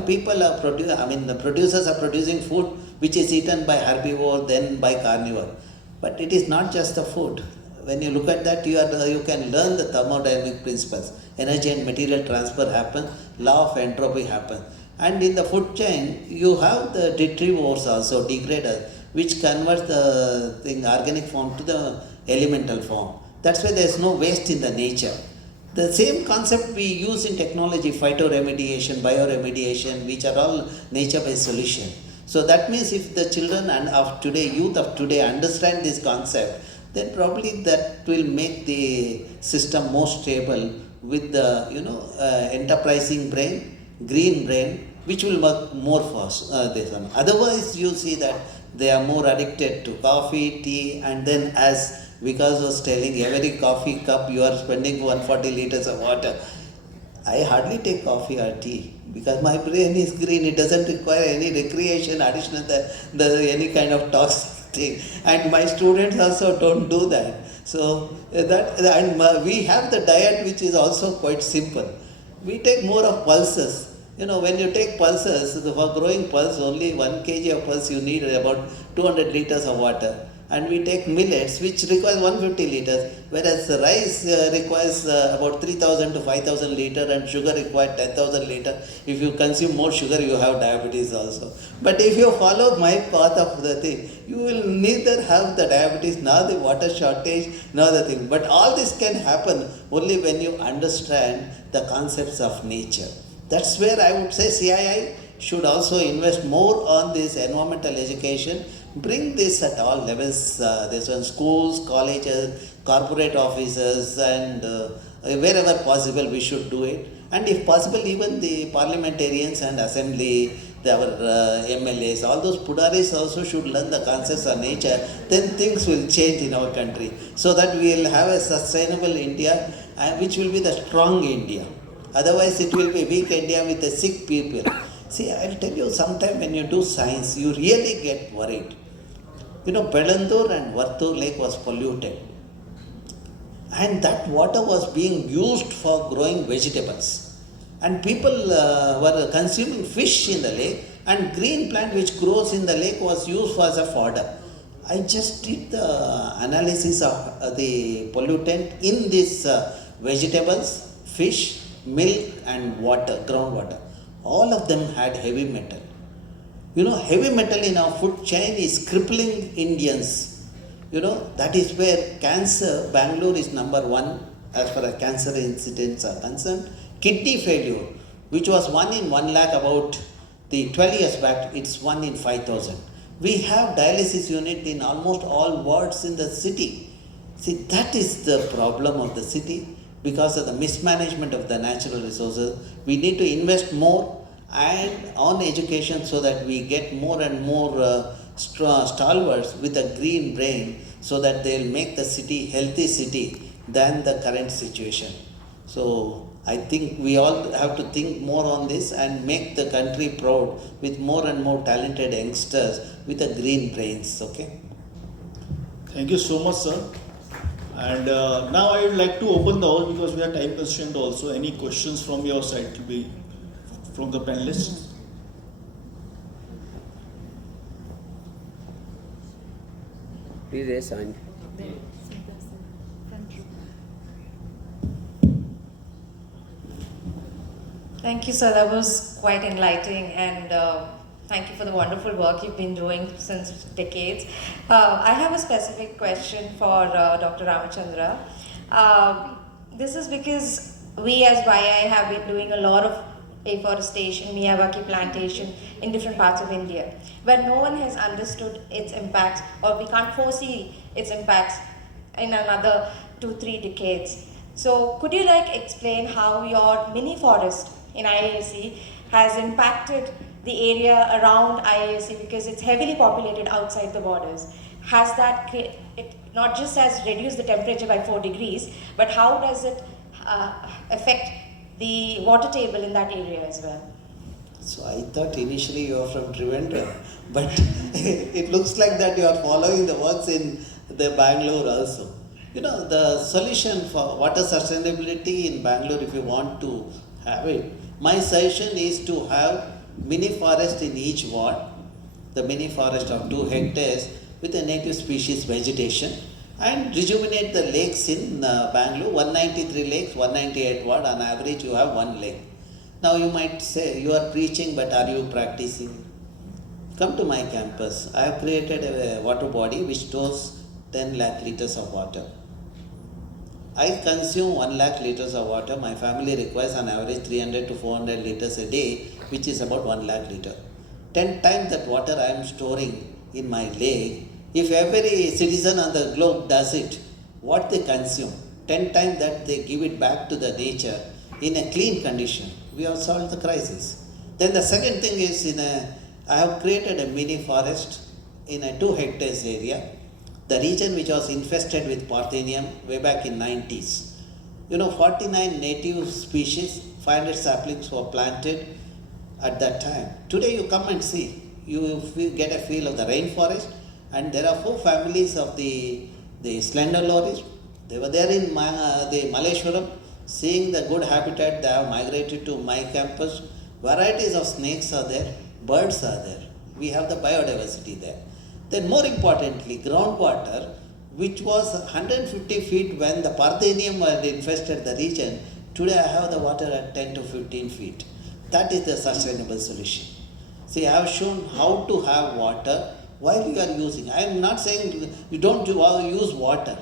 People are the producers are producing food which is eaten by herbivore, then by carnivore. But it is not just the food. When you look at that, you can learn the thermodynamic principles. Energy and material transfer happen, law of entropy happen. And in the food chain, you have the detrivores also, degraders, which converts the organic form to the elemental form. That's why there is no waste in the nature. The same concept we use in technology, phytoremediation, bioremediation, which are all nature-based solutions. So that means if the children of today, youth of today understand this concept, then probably that will make the system more stable with the enterprising brain, green brain, which will work more fast. This one. Otherwise, you see that they are more addicted to coffee, tea, and then as Vikas was telling, every coffee cup you are spending 140 liters of water. I hardly take coffee or tea because my brain is green. It doesn't require any recreation, additional any kind of toxic thing. And my students also don't do that. So we have the diet which is also quite simple. We take more of pulses. When you take pulses, for growing pulse, only 1 kg of pulse you need about 200 liters of water. And we take millets which requires 150 liters, whereas the rice requires about 3000 to 5000 liters and sugar requires 10,000 liters. If you consume more sugar, you have diabetes also. But if you follow my path of the thing, you will neither have the diabetes nor the water shortage nor the thing. But all this can happen only when you understand the concepts of nature. That's where I would say CII should also invest more on this environmental education. Bring this at all levels, this one, schools, colleges, corporate offices, and wherever possible we should do it. And if possible, even the parliamentarians and assembly, our MLAs, all those pudaris also should learn the concepts of nature. Then things will change in our country, so that we will have a sustainable India, which will be the strong India. Otherwise, it will be weak India with the sick people. See, I'll tell you, sometime when you do science, you really get worried. Belandur and Vartur lake was polluted. And that water was being used for growing vegetables. And people were consuming fish in the lake, and green plant which grows in the lake was used as a fodder. I just did the analysis of the pollutant in these vegetables, fish, milk and water, groundwater. All of them had heavy metal. Heavy metal in our food chain is crippling Indians. That is where cancer, Bangalore is number one as far as cancer incidents are concerned. Kidney failure, which was 1 in 1 lakh about the 12 years back, it's 1 in 5,000. We have dialysis unit in almost all wards in the city. See, that is the problem of the city because of the mismanagement of the natural resources. We need to invest more and on education so that we get more and more stalwarts with a green brain, so that they will make the city healthy city than the current situation. So I think we all have to think more on this and make the country proud with more and more talented youngsters with a green brains. Okay. Thank you so much, sir. And now I would like to open the house because we are time constrained also. Any questions from your side to be from the panelists? Please raise hand. Thank you, sir. That was quite enlightening, and thank you for the wonderful work you've been doing since decades. I have a specific question for Dr. Ramachandra. This is because we as YI have been doing a lot of afforestation, Miyawaki plantation in different parts of India, where no one has understood its impacts, or we can't foresee its impacts in another 2-3 decades. So could you explain how your mini forest in IISC has impacted the area around IISC, because it's heavily populated outside the borders? Has that it not just has reduced the temperature by 4 degrees, but how does it affect the water table in that area as well? So I thought initially you are from Trivandrum, but it looks like that you are following the works in the Bangalore also. You know, the solution for water sustainability in Bangalore, if you want to have it, my suggestion is to have mini forest in each ward, the mini forest of 2 hectares with a native species vegetation, and rejuvenate the lakes in Bangalore, 193 lakes, 198 ward, on average you have 1 lake. Now you might say, you are preaching, but are you practicing? Come to my campus. I have created a water body which stores 10 lakh liters of water. I consume 1 lakh liters of water. My family requires on average 300 to 400 liters a day, which is about 1 lakh liter. 10 times that water I am storing in my lake. If every citizen on the globe does it, what they consume, 10 times that they give it back to the nature in a clean condition, we have solved the crisis. Then the second thing is, I have created a mini forest in a 2 hectares area, the region which was infested with Parthenium way back in 90s. 49 native species, 500 saplings were planted at that time. Today you come and see, you get a feel of the rainforest, and there are 4 families of the slender loris. They were there in the Malleshwaram, seeing the good habitat. They have migrated to my campus. Varieties of snakes are there, birds are there. We have the biodiversity there. Then more importantly, groundwater, which was 150 feet when the Parthenium had infested the region, today I have the water at 10 to 15 feet. That is the sustainable solution. See, I have shown how to have water while you are using. I am not saying you don't use water.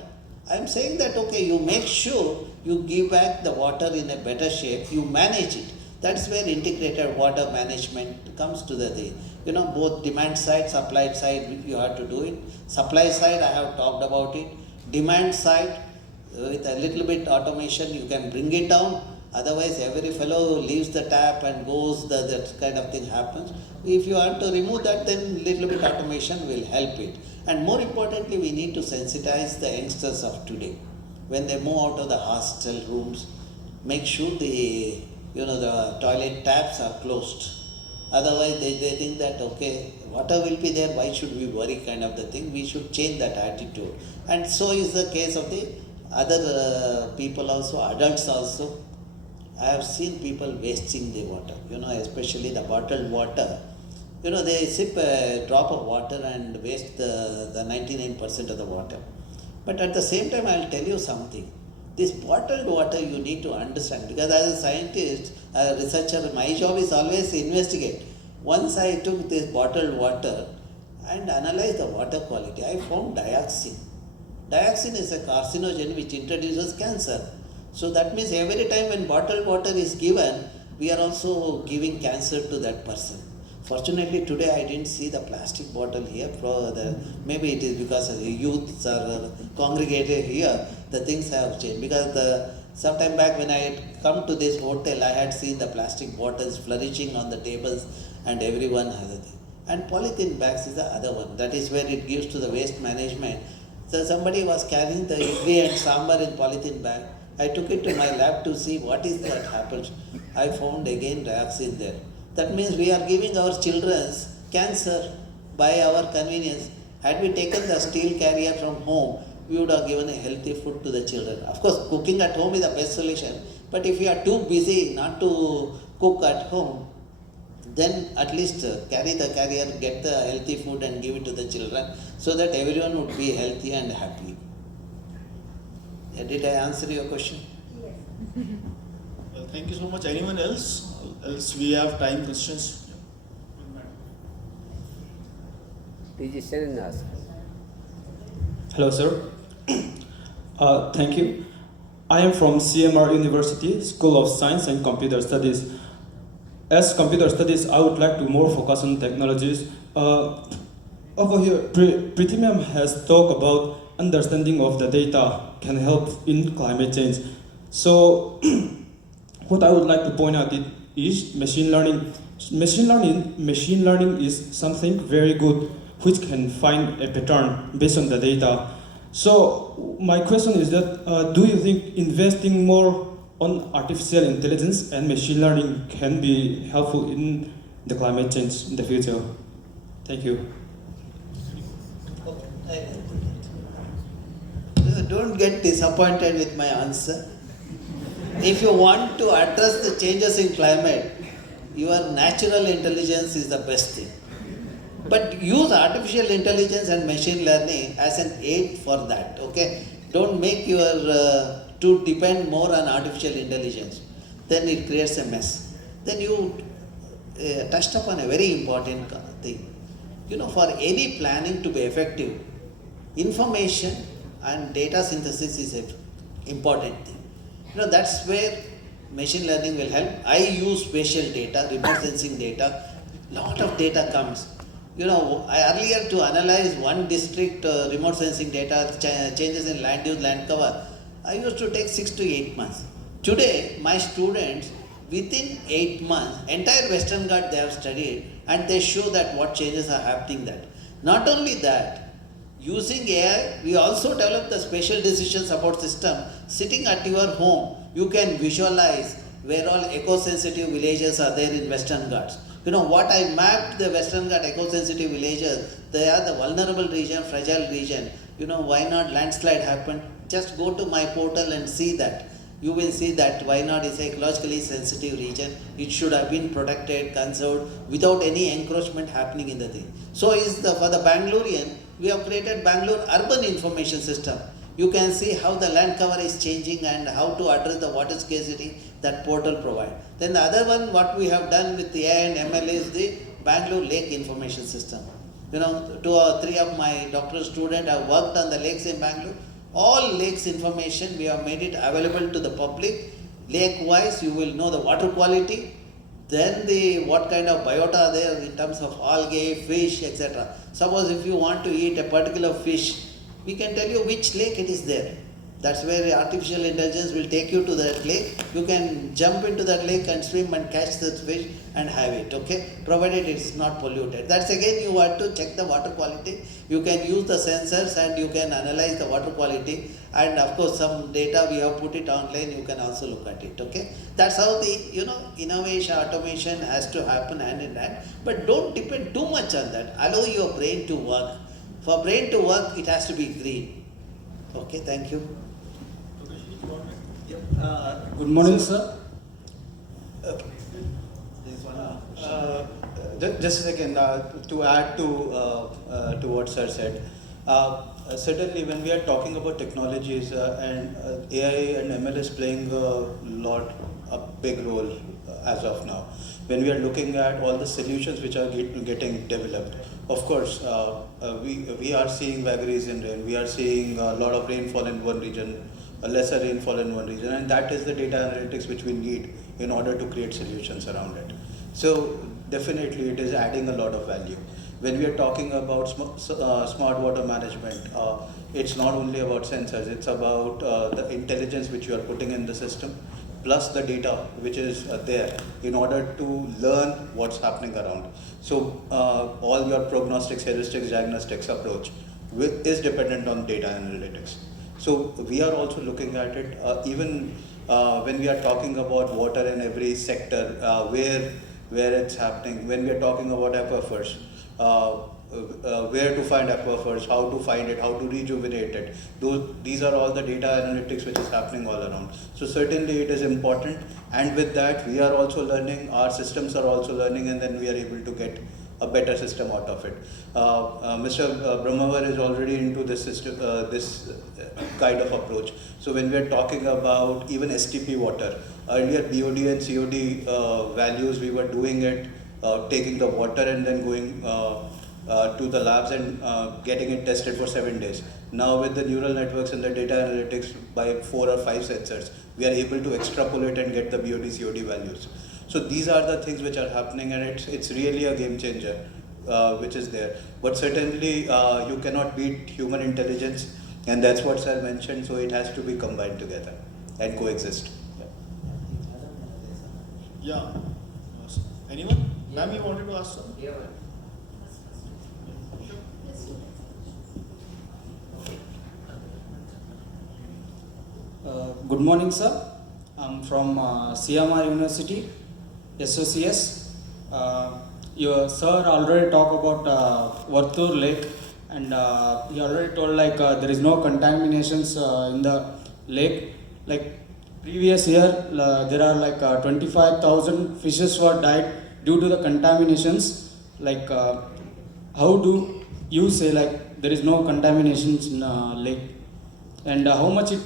I am saying that, okay, you make sure you give back the water in a better shape, you manage it. That's where integrated water management comes to the thing. Both demand side, supply side, you have to do it. Supply side, I have talked about it. Demand side, with a little bit automation, you can bring it down. Otherwise, every fellow leaves the tap and goes, that kind of thing happens. If you want to remove that, then little bit automation will help it. And more importantly, we need to sensitize the youngsters of today. When they move out of the hostel rooms, make sure the toilet taps are closed. Otherwise, they think that, okay, water will be there, why should we worry, kind of the thing. We should change that attitude. And so is the case of the other people also, adults also. I have seen people wasting the water, especially the bottled water. They sip a drop of water and waste the 99% of the water. But at the same time, I will tell you something. This bottled water you need to understand, because as a scientist, a researcher, my job is always to investigate. Once I took this bottled water and analyzed the water quality, I found dioxin. Dioxin is a carcinogen which introduces cancer. So that means every time when bottled water is given, we are also giving cancer to that person. Fortunately, today I didn't see the plastic bottle here. Maybe it is because the youths are congregated here, the things have changed. Because sometime back when I had come to this hotel, I had seen the plastic bottles flourishing on the tables and everyone has a thing. And polythene bags is the other one. That is where it gives to the waste management. So somebody was carrying the idli and sambar in polythene bag. I took it to my lab to see what is that happens. I found again dioxin there. That means we are giving our children cancer by our convenience. Had we taken the steel carrier from home, we would have given a healthy food to the children. Of course, cooking at home is the best solution, but if you are too busy not to cook at home, then at least carry the carrier, get the healthy food and give it to the children so that everyone would be healthy and happy. Did I answer your question? Well, thank you so much. Anyone else? Else we have time questions. Please stand and ask. Hello, sir. Thank you. I am from CMR University, School of Science and Computer Studies. As computer studies, I would like to more focus on technologies. Over here, Pretty Ma'am has talked about understanding of the data can help in climate change. So, what I would like to point out is machine learning. Machine learning is something very good which can find a pattern based on the data. So my question is that do you think investing more on artificial intelligence and machine learning can be helpful in the climate change in the future? Thank you. Don't get disappointed with my answer. If you want to address the changes in climate, your natural intelligence is the best thing. But use artificial intelligence and machine learning as an aid for that, okay? Don't make your, to depend more on artificial intelligence. Then it creates a mess. Then you touched upon a very important thing. You know, for any planning to be effective, information and data synthesis is an important thing. You know, that's where machine learning will help. I use spatial data, remote sensing data. Lot of data comes. You know, earlier to analyze one district remote sensing data, changes in land use, land cover, I used to take 6 to 8 months. Today, my students, within 8 months, entire Western Ghat they have studied and they show that what changes are happening there. Not only that, using AI, we also developed the spatial decision support system. Sitting at your home, you can visualize where all eco-sensitive villages are there in Western Ghats. You know what I mapped the Western Ghat eco-sensitive villages, they are the vulnerable region, fragile region. You know, why not landslide happened? Just go to my portal and see that. You will see that Wayanad is a ecologically sensitive region. It should have been protected, conserved without any encroachment happening in the thing. So for the Bangalorean, we have created Bangalore Urban Information System. You can see how the land cover is changing and how to address the water scarcity that portal provides. Then the other one, what we have done with the AI and ML is the Bangalore Lake Information System. You know, 2 or 3 of my doctoral students have worked on the lakes in Bangalore. All lakes information, we have made it available to the public. Lake-wise, you will know the water quality, then what kind of biota are there in terms of algae, fish, etc. Suppose if you want to eat a particular fish, we can tell you which lake it is there. That's where artificial intelligence will take you to that lake. You can jump into that lake and swim and catch the fish and have it, okay? Provided it's not polluted. That's again you want to check the water quality. You can use the sensors and you can analyze the water quality. And of course some data we have put it online, you can also look at it, okay? That's how the, innovation, automation has to happen hand in hand. But don't depend too much on that. Allow your brain to work. For brain to work, it has to be green. Okay, thank you. Good morning, sir. Okay. Just a second, to add to what Sir said. Certainly, when we are talking about technologies and AI and ML is playing a big role as of now. When we are looking at all the solutions which are getting developed, of course, we are seeing vagaries in rain. We are seeing a lot of rainfall in one region, a lesser rainfall in one region, and that is the data analytics which we need in order to create solutions around it. So definitely it is adding a lot of value. When we are talking about smart water management, it's not only about sensors, it's about the intelligence which you are putting in the system, plus the data which is there in order to learn what's happening around. So all your prognostics, heuristics, diagnostics approach is dependent on data analytics. So we are also looking at it, even when we are talking about water in every sector, where it's happening. When we are talking about aquifers, where to find aquifers, how to find it, how to rejuvenate it. These are all the data analytics which is happening all around. So certainly it is important, and with that we are also learning, our systems are also learning, and then we are able to get a better system out of it. Mr. Brahmavar is already into this system, this kind of approach. So when we are talking about even STP water, earlier BOD and COD values, we were doing it, taking the water and then going to the labs and getting it tested for 7 days. Now with the neural networks and the data analytics, by 4 or 5 sensors, we are able to extrapolate and get the BOD COD values. So these are the things which are happening, and it's really a game changer which is there. But certainly you cannot beat human intelligence, and that's what Sir mentioned. So it has to be combined together and coexist. Yeah. Anyone? Ma'am, you wanted to ask something? Good morning, sir. I'm from CMR University, SOCS. Your sir already talked about Vartur Lake, and he already told like there is no contaminations in the lake. Like previous year, there are like 25,000 fishes were died due to the contaminations. Like how do you say like there is no contaminations in lake, and how much it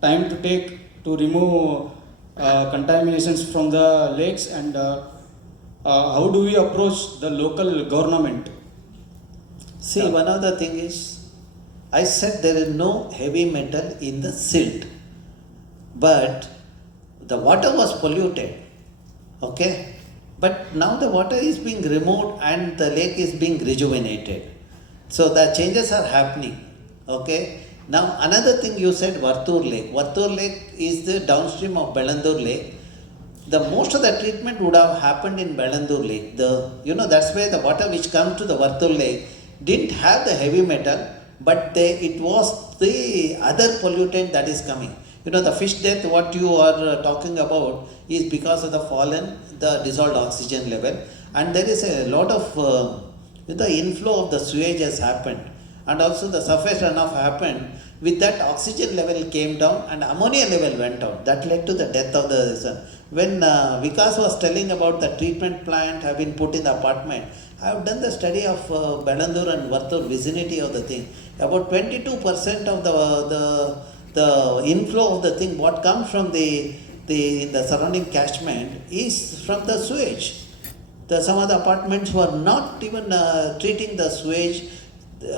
time to take to remove contaminations from the lakes, and how do we approach the local government? See, one other thing is, I said there is no heavy metal in the silt, but the water was polluted, okay? But now the water is being removed and the lake is being rejuvenated. So the changes are happening, okay? Now another thing you said, Vartur Lake. Vartur Lake is the downstream of Belandur Lake. The most of the treatment would have happened in Belandur Lake. That's why the water which comes to the Vartur Lake didn't have the heavy metal, but it was the other pollutant that is coming. The fish death what you are talking about is because of the dissolved oxygen level, and there is a lot of the inflow of the sewage has happened, and also the surface runoff happened. With that, oxygen level came down and ammonia level went down. That led to the death of the son. When Vikas was telling about the treatment plant have been put in the apartment, I have done the study of Belandur and Vartur vicinity of the thing. About 22% of the inflow of the thing, what comes from the surrounding catchment, is from the sewage. Some of the apartments were not even treating the sewage,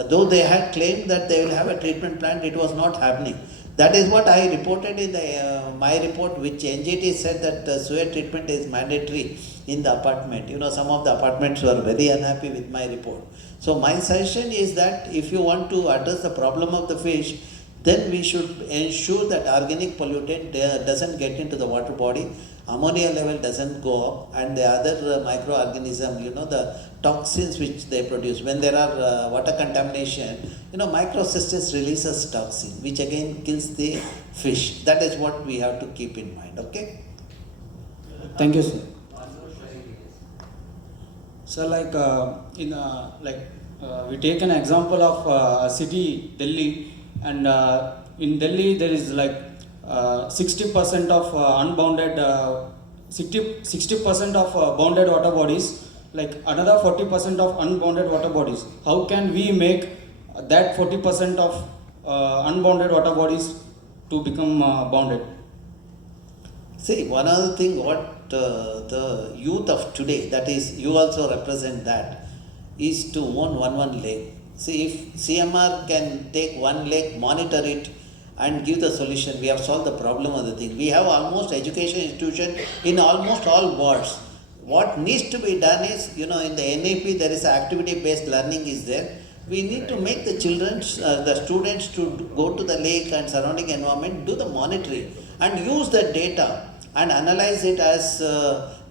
though they had claimed that they will have a treatment plant. It was not happening. That is what I reported in my report, which NGT said that sewage treatment is mandatory in the apartment. Some of the apartments were very unhappy with my report. So my suggestion is that if you want to address the problem of the fish, then we should ensure that organic pollutant doesn't get into the water body, ammonia level doesn't go up, and the other microorganism, the toxins which they produce. When there are water contamination, microcystis releases toxin, which again kills the fish. That is what we have to keep in mind, okay? Thank you, sir. So we take an example of a city, Delhi, and in Delhi there is 60% of unbounded 60% of bounded water bodies, like another 40% of unbounded water bodies. How can we make that 40% of unbounded water bodies to become bounded? See, one other thing what the youth of today, that is you also represent that, is to own one lake. See, if CMR can take one lake, monitor it and give the solution, we have solved the problem of the thing. We have almost education institution in almost all wards. What needs to be done is, in the NAP there is activity based learning is there. We need to make the children, the students to go to the lake and surrounding environment, do the monitoring and use the data and analyze it, as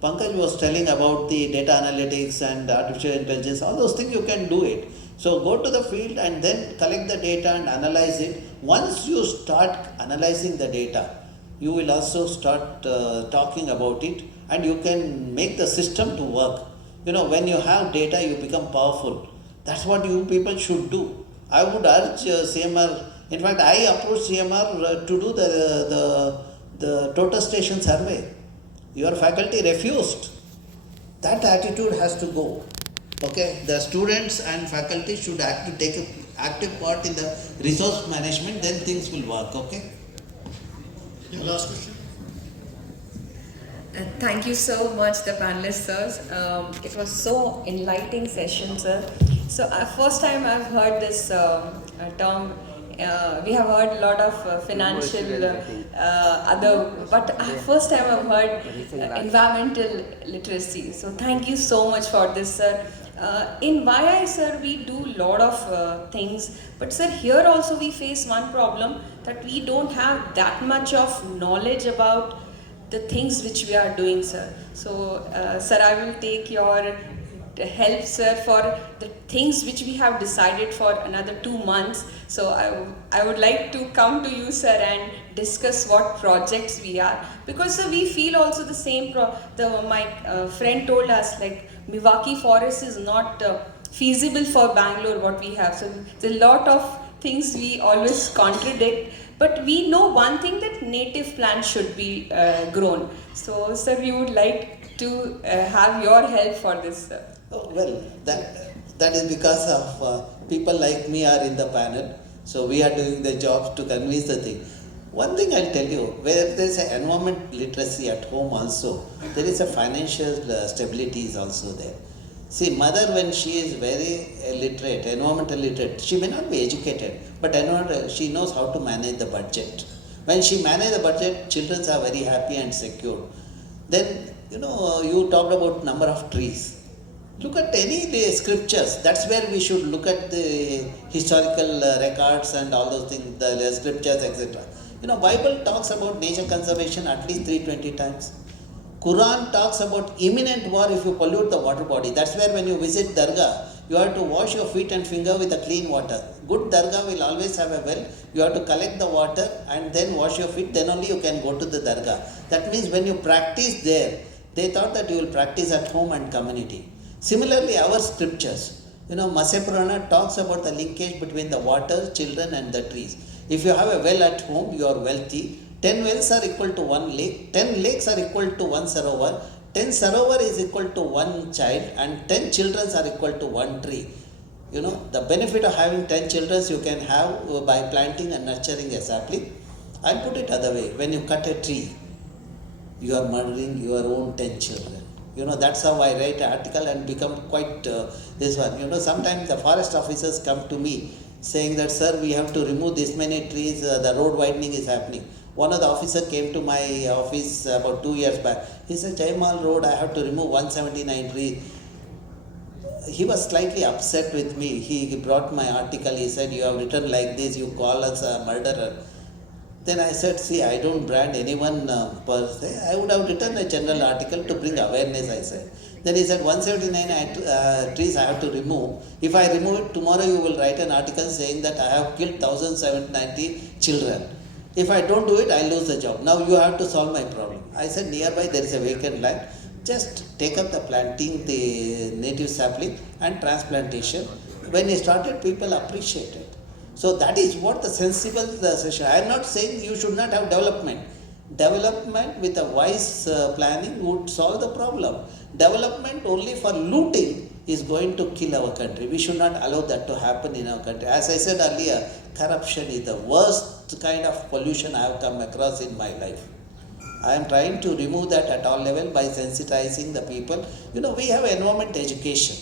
Pankaj was telling about the data analytics and artificial intelligence, all those things you can do it. So go to the field and then collect the data and analyze it. Once you start analyzing the data, you will also start talking about it, and you can make the system to work. When you have data, you become powerful. That's what you people should do. I would urge CMR. In fact, I approached CMR to do the total station survey. Your faculty refused. That attitude has to go. Okay, the students and faculty should take an active part in the resource management. Then things will work. Okay. Your last question. Thank you so much, the panelists, sirs. It was so enlightening session, sir. So, first time I've heard this term. We have heard a lot of financial but first time I've heard environmental literacy. So, thank you so much for this, sir. In YI, sir, we do lot of things, but sir, here also we face one problem, that we don't have that much of knowledge about the things which we are doing, sir. So, sir, I will take your help, sir, for the things which we have decided for another 2 months. So, I would like to come to you, sir, and discuss what projects we are. Because, sir, we feel also the same, my friend told us, like, Milwaukee Forest is not feasible for Bangalore, what we have. So, there's a lot of things we always contradict. But we know one thing, that native plants should be grown. So, sir, we would like to have your help for this, sir. Oh, well, that is because of people like me are in the panel. So we are doing the job to convince the thing. One thing I'll tell you, where there is an environment literacy at home also, there is a financial stability is also there. See, mother, when she is very literate, environmental literate, she may not be educated, but she knows how to manage the budget. When she manages the budget, children are very happy and secure. Then, you talked about number of trees. Look at any scriptures. That's where we should look at the historical records and all those things, the scriptures, etc. Bible talks about nature conservation at least 320 times. Quran talks about imminent war if you pollute the water body. That's where when you visit Dargah, you have to wash your feet and finger with a clean water. Good Dargah will always have a well. You have to collect the water and then wash your feet, then only you can go to the Dargah. That means when you practice there, they thought that you will practice at home and community. Similarly, our scriptures, Masya Purana talks about the linkage between the water, children and the trees. If you have a well at home, you are wealthy. 10 wells are equal to 1 lake, 10 lakes are equal to 1 sarovar, 10 sarovar is equal to 1 child, and 10 children are equal to 1 tree. The benefit of having 10 children you can have by planting and nurturing a sapling. I'll put it other way. When you cut a tree, you are murdering your own 10 children. That's how I write an article and become quite this one. Sometimes the forest officers come to me saying that, sir, we have to remove this many trees, the road widening is happening. One of the officers came to my office about 2 years back. He said, Jaimal Road, I have to remove 179 trees. He was slightly upset with me. He brought my article. He said, you have written like this, you call us a murderer. Then I said, see, I don't brand anyone per se. I would have written a general article to bring awareness, I said. Then he said, 179 trees I have to remove. If I remove it, tomorrow you will write an article saying that I have killed 1,790 children. If I don't do it, I lose the job. Now you have to solve my problem. I said, nearby there is a vacant land. Just take up the planting, the native sapling and transplantation. When he started, people appreciated. So that is what the sensible session. I am not saying you should not have development. Development with a wise planning would solve the problem. Development only for looting is going to kill our country. We should not allow that to happen in our country. As I said earlier, corruption is the worst kind of pollution I have come across in my life. I am trying to remove that at all level by sensitizing the people. We have environment education.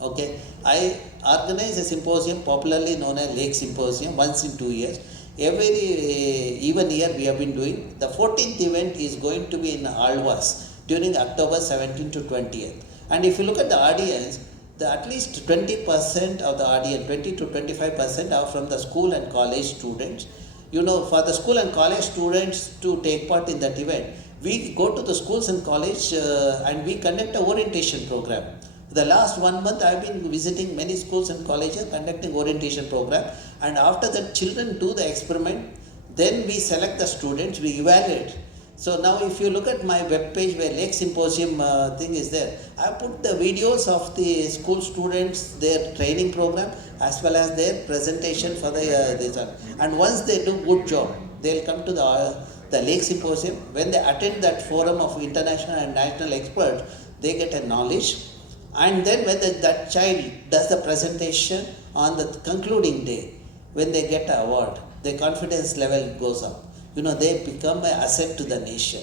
Okay, I organize a symposium popularly known as Lake Symposium once in 2 years. Every even year we have been doing. The 14th event is going to be in Alvas during October 17th to 20th. And if you look at the audience, at least 20% of the audience, 20 to 25% are from the school and college students. For the school and college students to take part in that event, we go to the schools and college and we conduct an orientation program. The last 1 month I have been visiting many schools and colleges conducting orientation program, and after that children do the experiment, then we select the students, we evaluate. So now if you look at my web page where Lake Symposium thing is there, I put the videos of the school students, their training program as well as their presentation for the this one. And once they do good job, they'll come to the Lake Symposium. When they attend that forum of international and national experts, they get a knowledge. And then when that child does the presentation on the concluding day, when they get an award, their confidence level goes up. You know, they become an asset to the nation.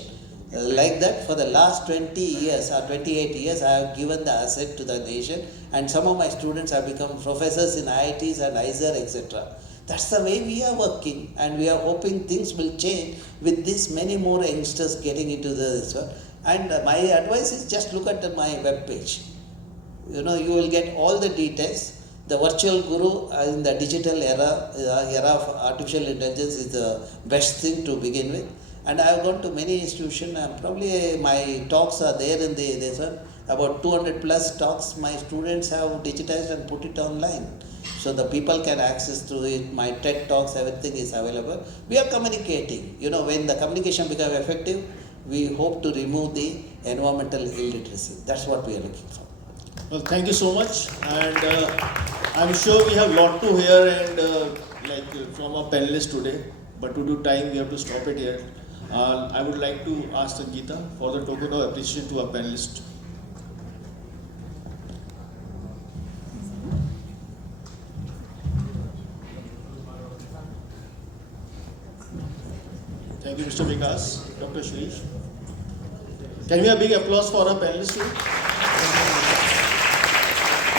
Like that, for the last 20 years or 28 years, I have given the asset to the nation, and some of my students have become professors in IITs and IISR, etc. That's the way we are working, and we are hoping things will change with this many more youngsters getting into this one. And my advice is just look at my web page. You know, you will get all the details. The virtual guru in the digital era of artificial intelligence is the best thing to begin with. And I have gone to many institutions. Probably my talks are there in this one. About 200 plus talks my students have digitized and put it online. So the people can access to it. My TED talks, everything is available. We are communicating. You know, when the communication becomes effective, we hope to remove the environmental illiteracy. That's what we are looking for. Well, thank you so much, and I'm sure we have a lot to hear and from our panelists today. But due to time, we have to stop it here. I would like to ask Sangeeta for the token of appreciation to our panelists. Thank you, Mr. Vikas, Dr. Shirish. Can we have a big applause for our panelists too?